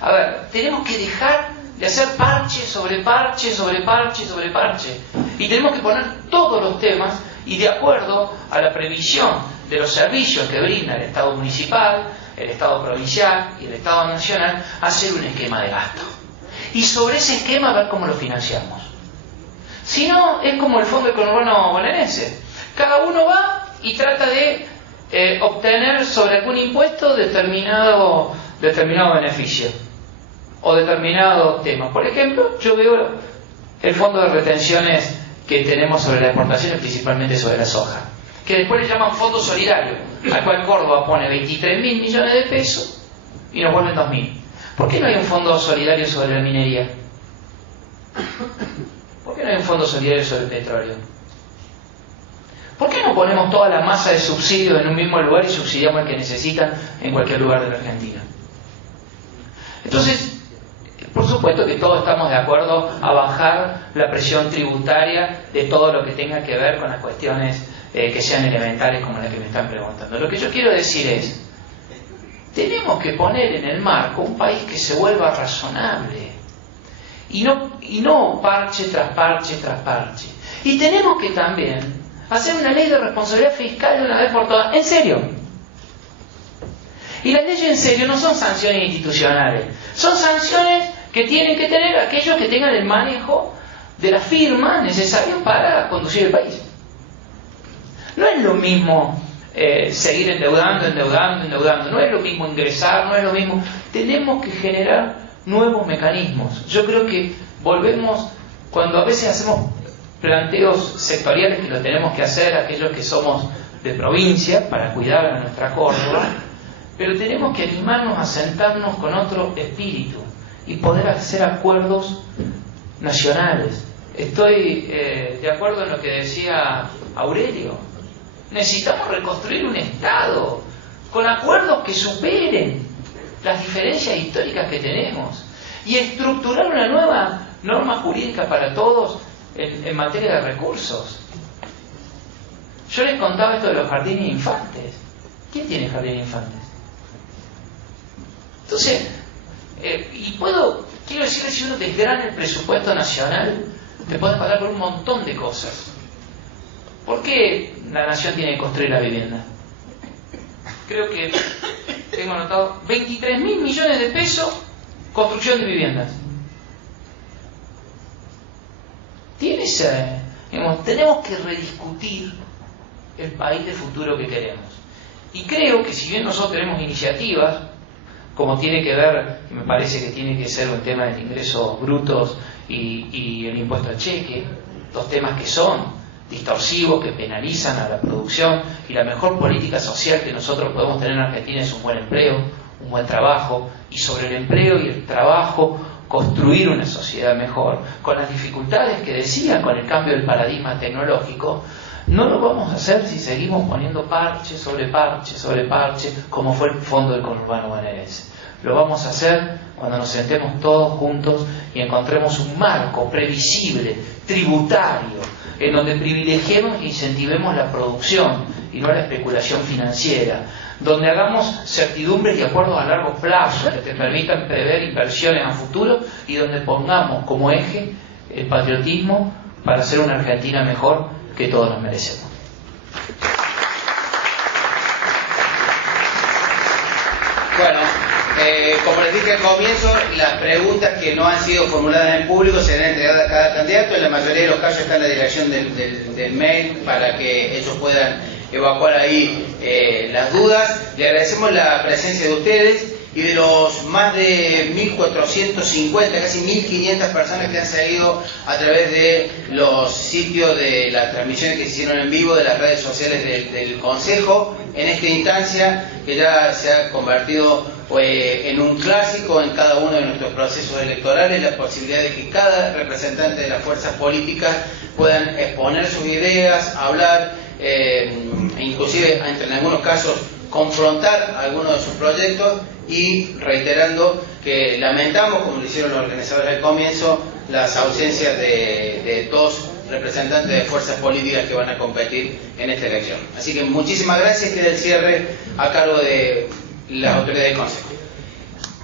A ver, tenemos que dejar de hacer parche sobre parche sobre parche sobre parche, y tenemos que poner todos los temas y, de acuerdo a la previsión de los servicios que brinda el Estado municipal, el Estado provincial y el Estado nacional, hacer un esquema de gasto, y sobre ese esquema ver cómo lo financiamos. Si no, es como el Fondo Econurbano bonaerense. Cada uno va y trata de obtener sobre algún impuesto determinado beneficio o determinado tema. Por ejemplo, yo veo el fondo de retenciones que tenemos sobre las exportaciones, principalmente sobre la soja, que después le llaman fondo solidario, al cual Córdoba pone 23.000 millones de pesos y nos vuelven 2.000. ¿Por qué no hay un fondo solidario sobre la minería? ¿Por qué no hay un fondo solidario sobre el petróleo? ¿Por qué no ponemos toda la masa de subsidios en un mismo lugar y subsidiamos al que necesitan en cualquier lugar de la Argentina? Entonces, por supuesto que todos estamos de acuerdo a bajar la presión tributaria de todo lo que tenga que ver con las cuestiones que sean elementales como las que me están preguntando. Lo que yo quiero decir es, tenemos que poner en el marco un país que se vuelva razonable y no parche tras parche tras parche. Y tenemos que también hacer una ley de responsabilidad fiscal de una vez por todas, en serio. Y las leyes en serio no son sanciones institucionales, son sanciones que tienen que tener aquellos que tengan el manejo de la firma necesario para conducir el país. No es lo mismo seguir endeudando, no es lo mismo ingresar, no es lo mismo. Tenemos que generar nuevos mecanismos. Yo creo que volvemos, cuando a veces hacemos planteos sectoriales, que lo tenemos que hacer aquellos que somos de provincia para cuidar a nuestra Córdoba, pero tenemos que animarnos a sentarnos con otro espíritu y poder hacer acuerdos nacionales. Estoy de acuerdo en lo que decía Aurelio. Necesitamos reconstruir un Estado con acuerdos que superen las diferencias históricas que tenemos y estructurar una nueva norma jurídica para todos en materia de recursos. Yo les contaba esto de los jardines de infantes. ¿Quién tiene jardines de infantes? Entonces, quiero decirles, si uno desgrana el presupuesto nacional, te puedes pagar por un montón de cosas. ¿Por qué la nación tiene que construir la vivienda? Creo que tengo anotado 23.000 millones de pesos construcción de viviendas. Tenemos que rediscutir el país de futuro que queremos. Y creo que si bien nosotros tenemos iniciativas, como tiene que ver, me parece que tiene que ser un tema de ingresos brutos y el impuesto al cheque, dos temas que son distorsivos, que penalizan a la producción, y la mejor política social que nosotros podemos tener en Argentina es un buen empleo, un buen trabajo, y sobre el empleo y el trabajo construir una sociedad mejor, con las dificultades que decía, con el cambio del paradigma tecnológico. No lo vamos a hacer si seguimos poniendo parche sobre parche sobre parche, como fue el fondo del conurbano bonaerense. Lo vamos a hacer cuando nos sentemos todos juntos y encontremos un marco previsible, tributario, en donde privilegiemos e incentivemos la producción y no la especulación financiera, donde hagamos certidumbres y acuerdos a largo plazo que te permitan prever inversiones a futuro, y donde pongamos como eje el patriotismo para hacer una Argentina mejor que todos nos merecemos. Bueno, como les dije al comienzo, las preguntas que no han sido formuladas en público serán entregadas a cada candidato. En la mayoría de los casos está en la dirección del mail para que ellos puedan evacuar ahí las dudas. Le agradecemos la presencia de ustedes y de los más de 1.450, casi 1.500 personas que han seguido a través de los sitios de las transmisiones que se hicieron en vivo de las redes sociales del Consejo, en esta instancia que ya se ha convertido en un clásico en cada uno de nuestros procesos electorales, la posibilidad de que cada representante de las fuerzas políticas puedan exponer sus ideas, hablar, inclusive en algunos casos confrontar algunos de sus proyectos, y reiterando que lamentamos, como lo hicieron los organizadores al comienzo, las ausencias de dos representantes de fuerzas políticas que van a competir en esta elección. Así que muchísimas gracias, queda el cierre a cargo de las autoridades del Consejo.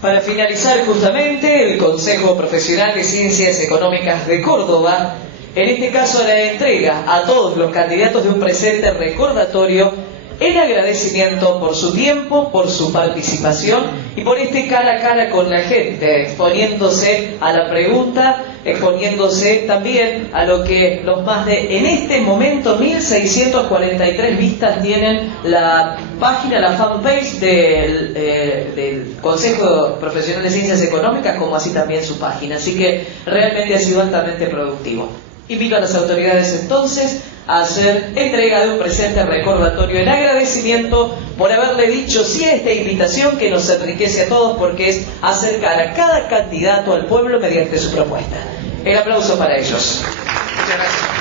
Para finalizar, justamente, el Consejo Profesional de Ciencias Económicas de Córdoba, en este caso la entrega a todos los candidatos de un presente recordatorio, el agradecimiento por su tiempo, por su participación y por este cara a cara con la gente, exponiéndose a la pregunta, exponiéndose también a lo que los más de, en este momento, 1.643 vistas tienen la página, la fanpage del Consejo Profesional de Ciencias Económicas, como así también su página. Así que realmente ha sido altamente productivo. Invito a las autoridades entonces a hacer entrega de un presente recordatorio en agradecimiento por haberle dicho sí a esta invitación que nos enriquece a todos, porque es acercar a cada candidato al pueblo mediante su propuesta. El aplauso para ellos. Muchas gracias.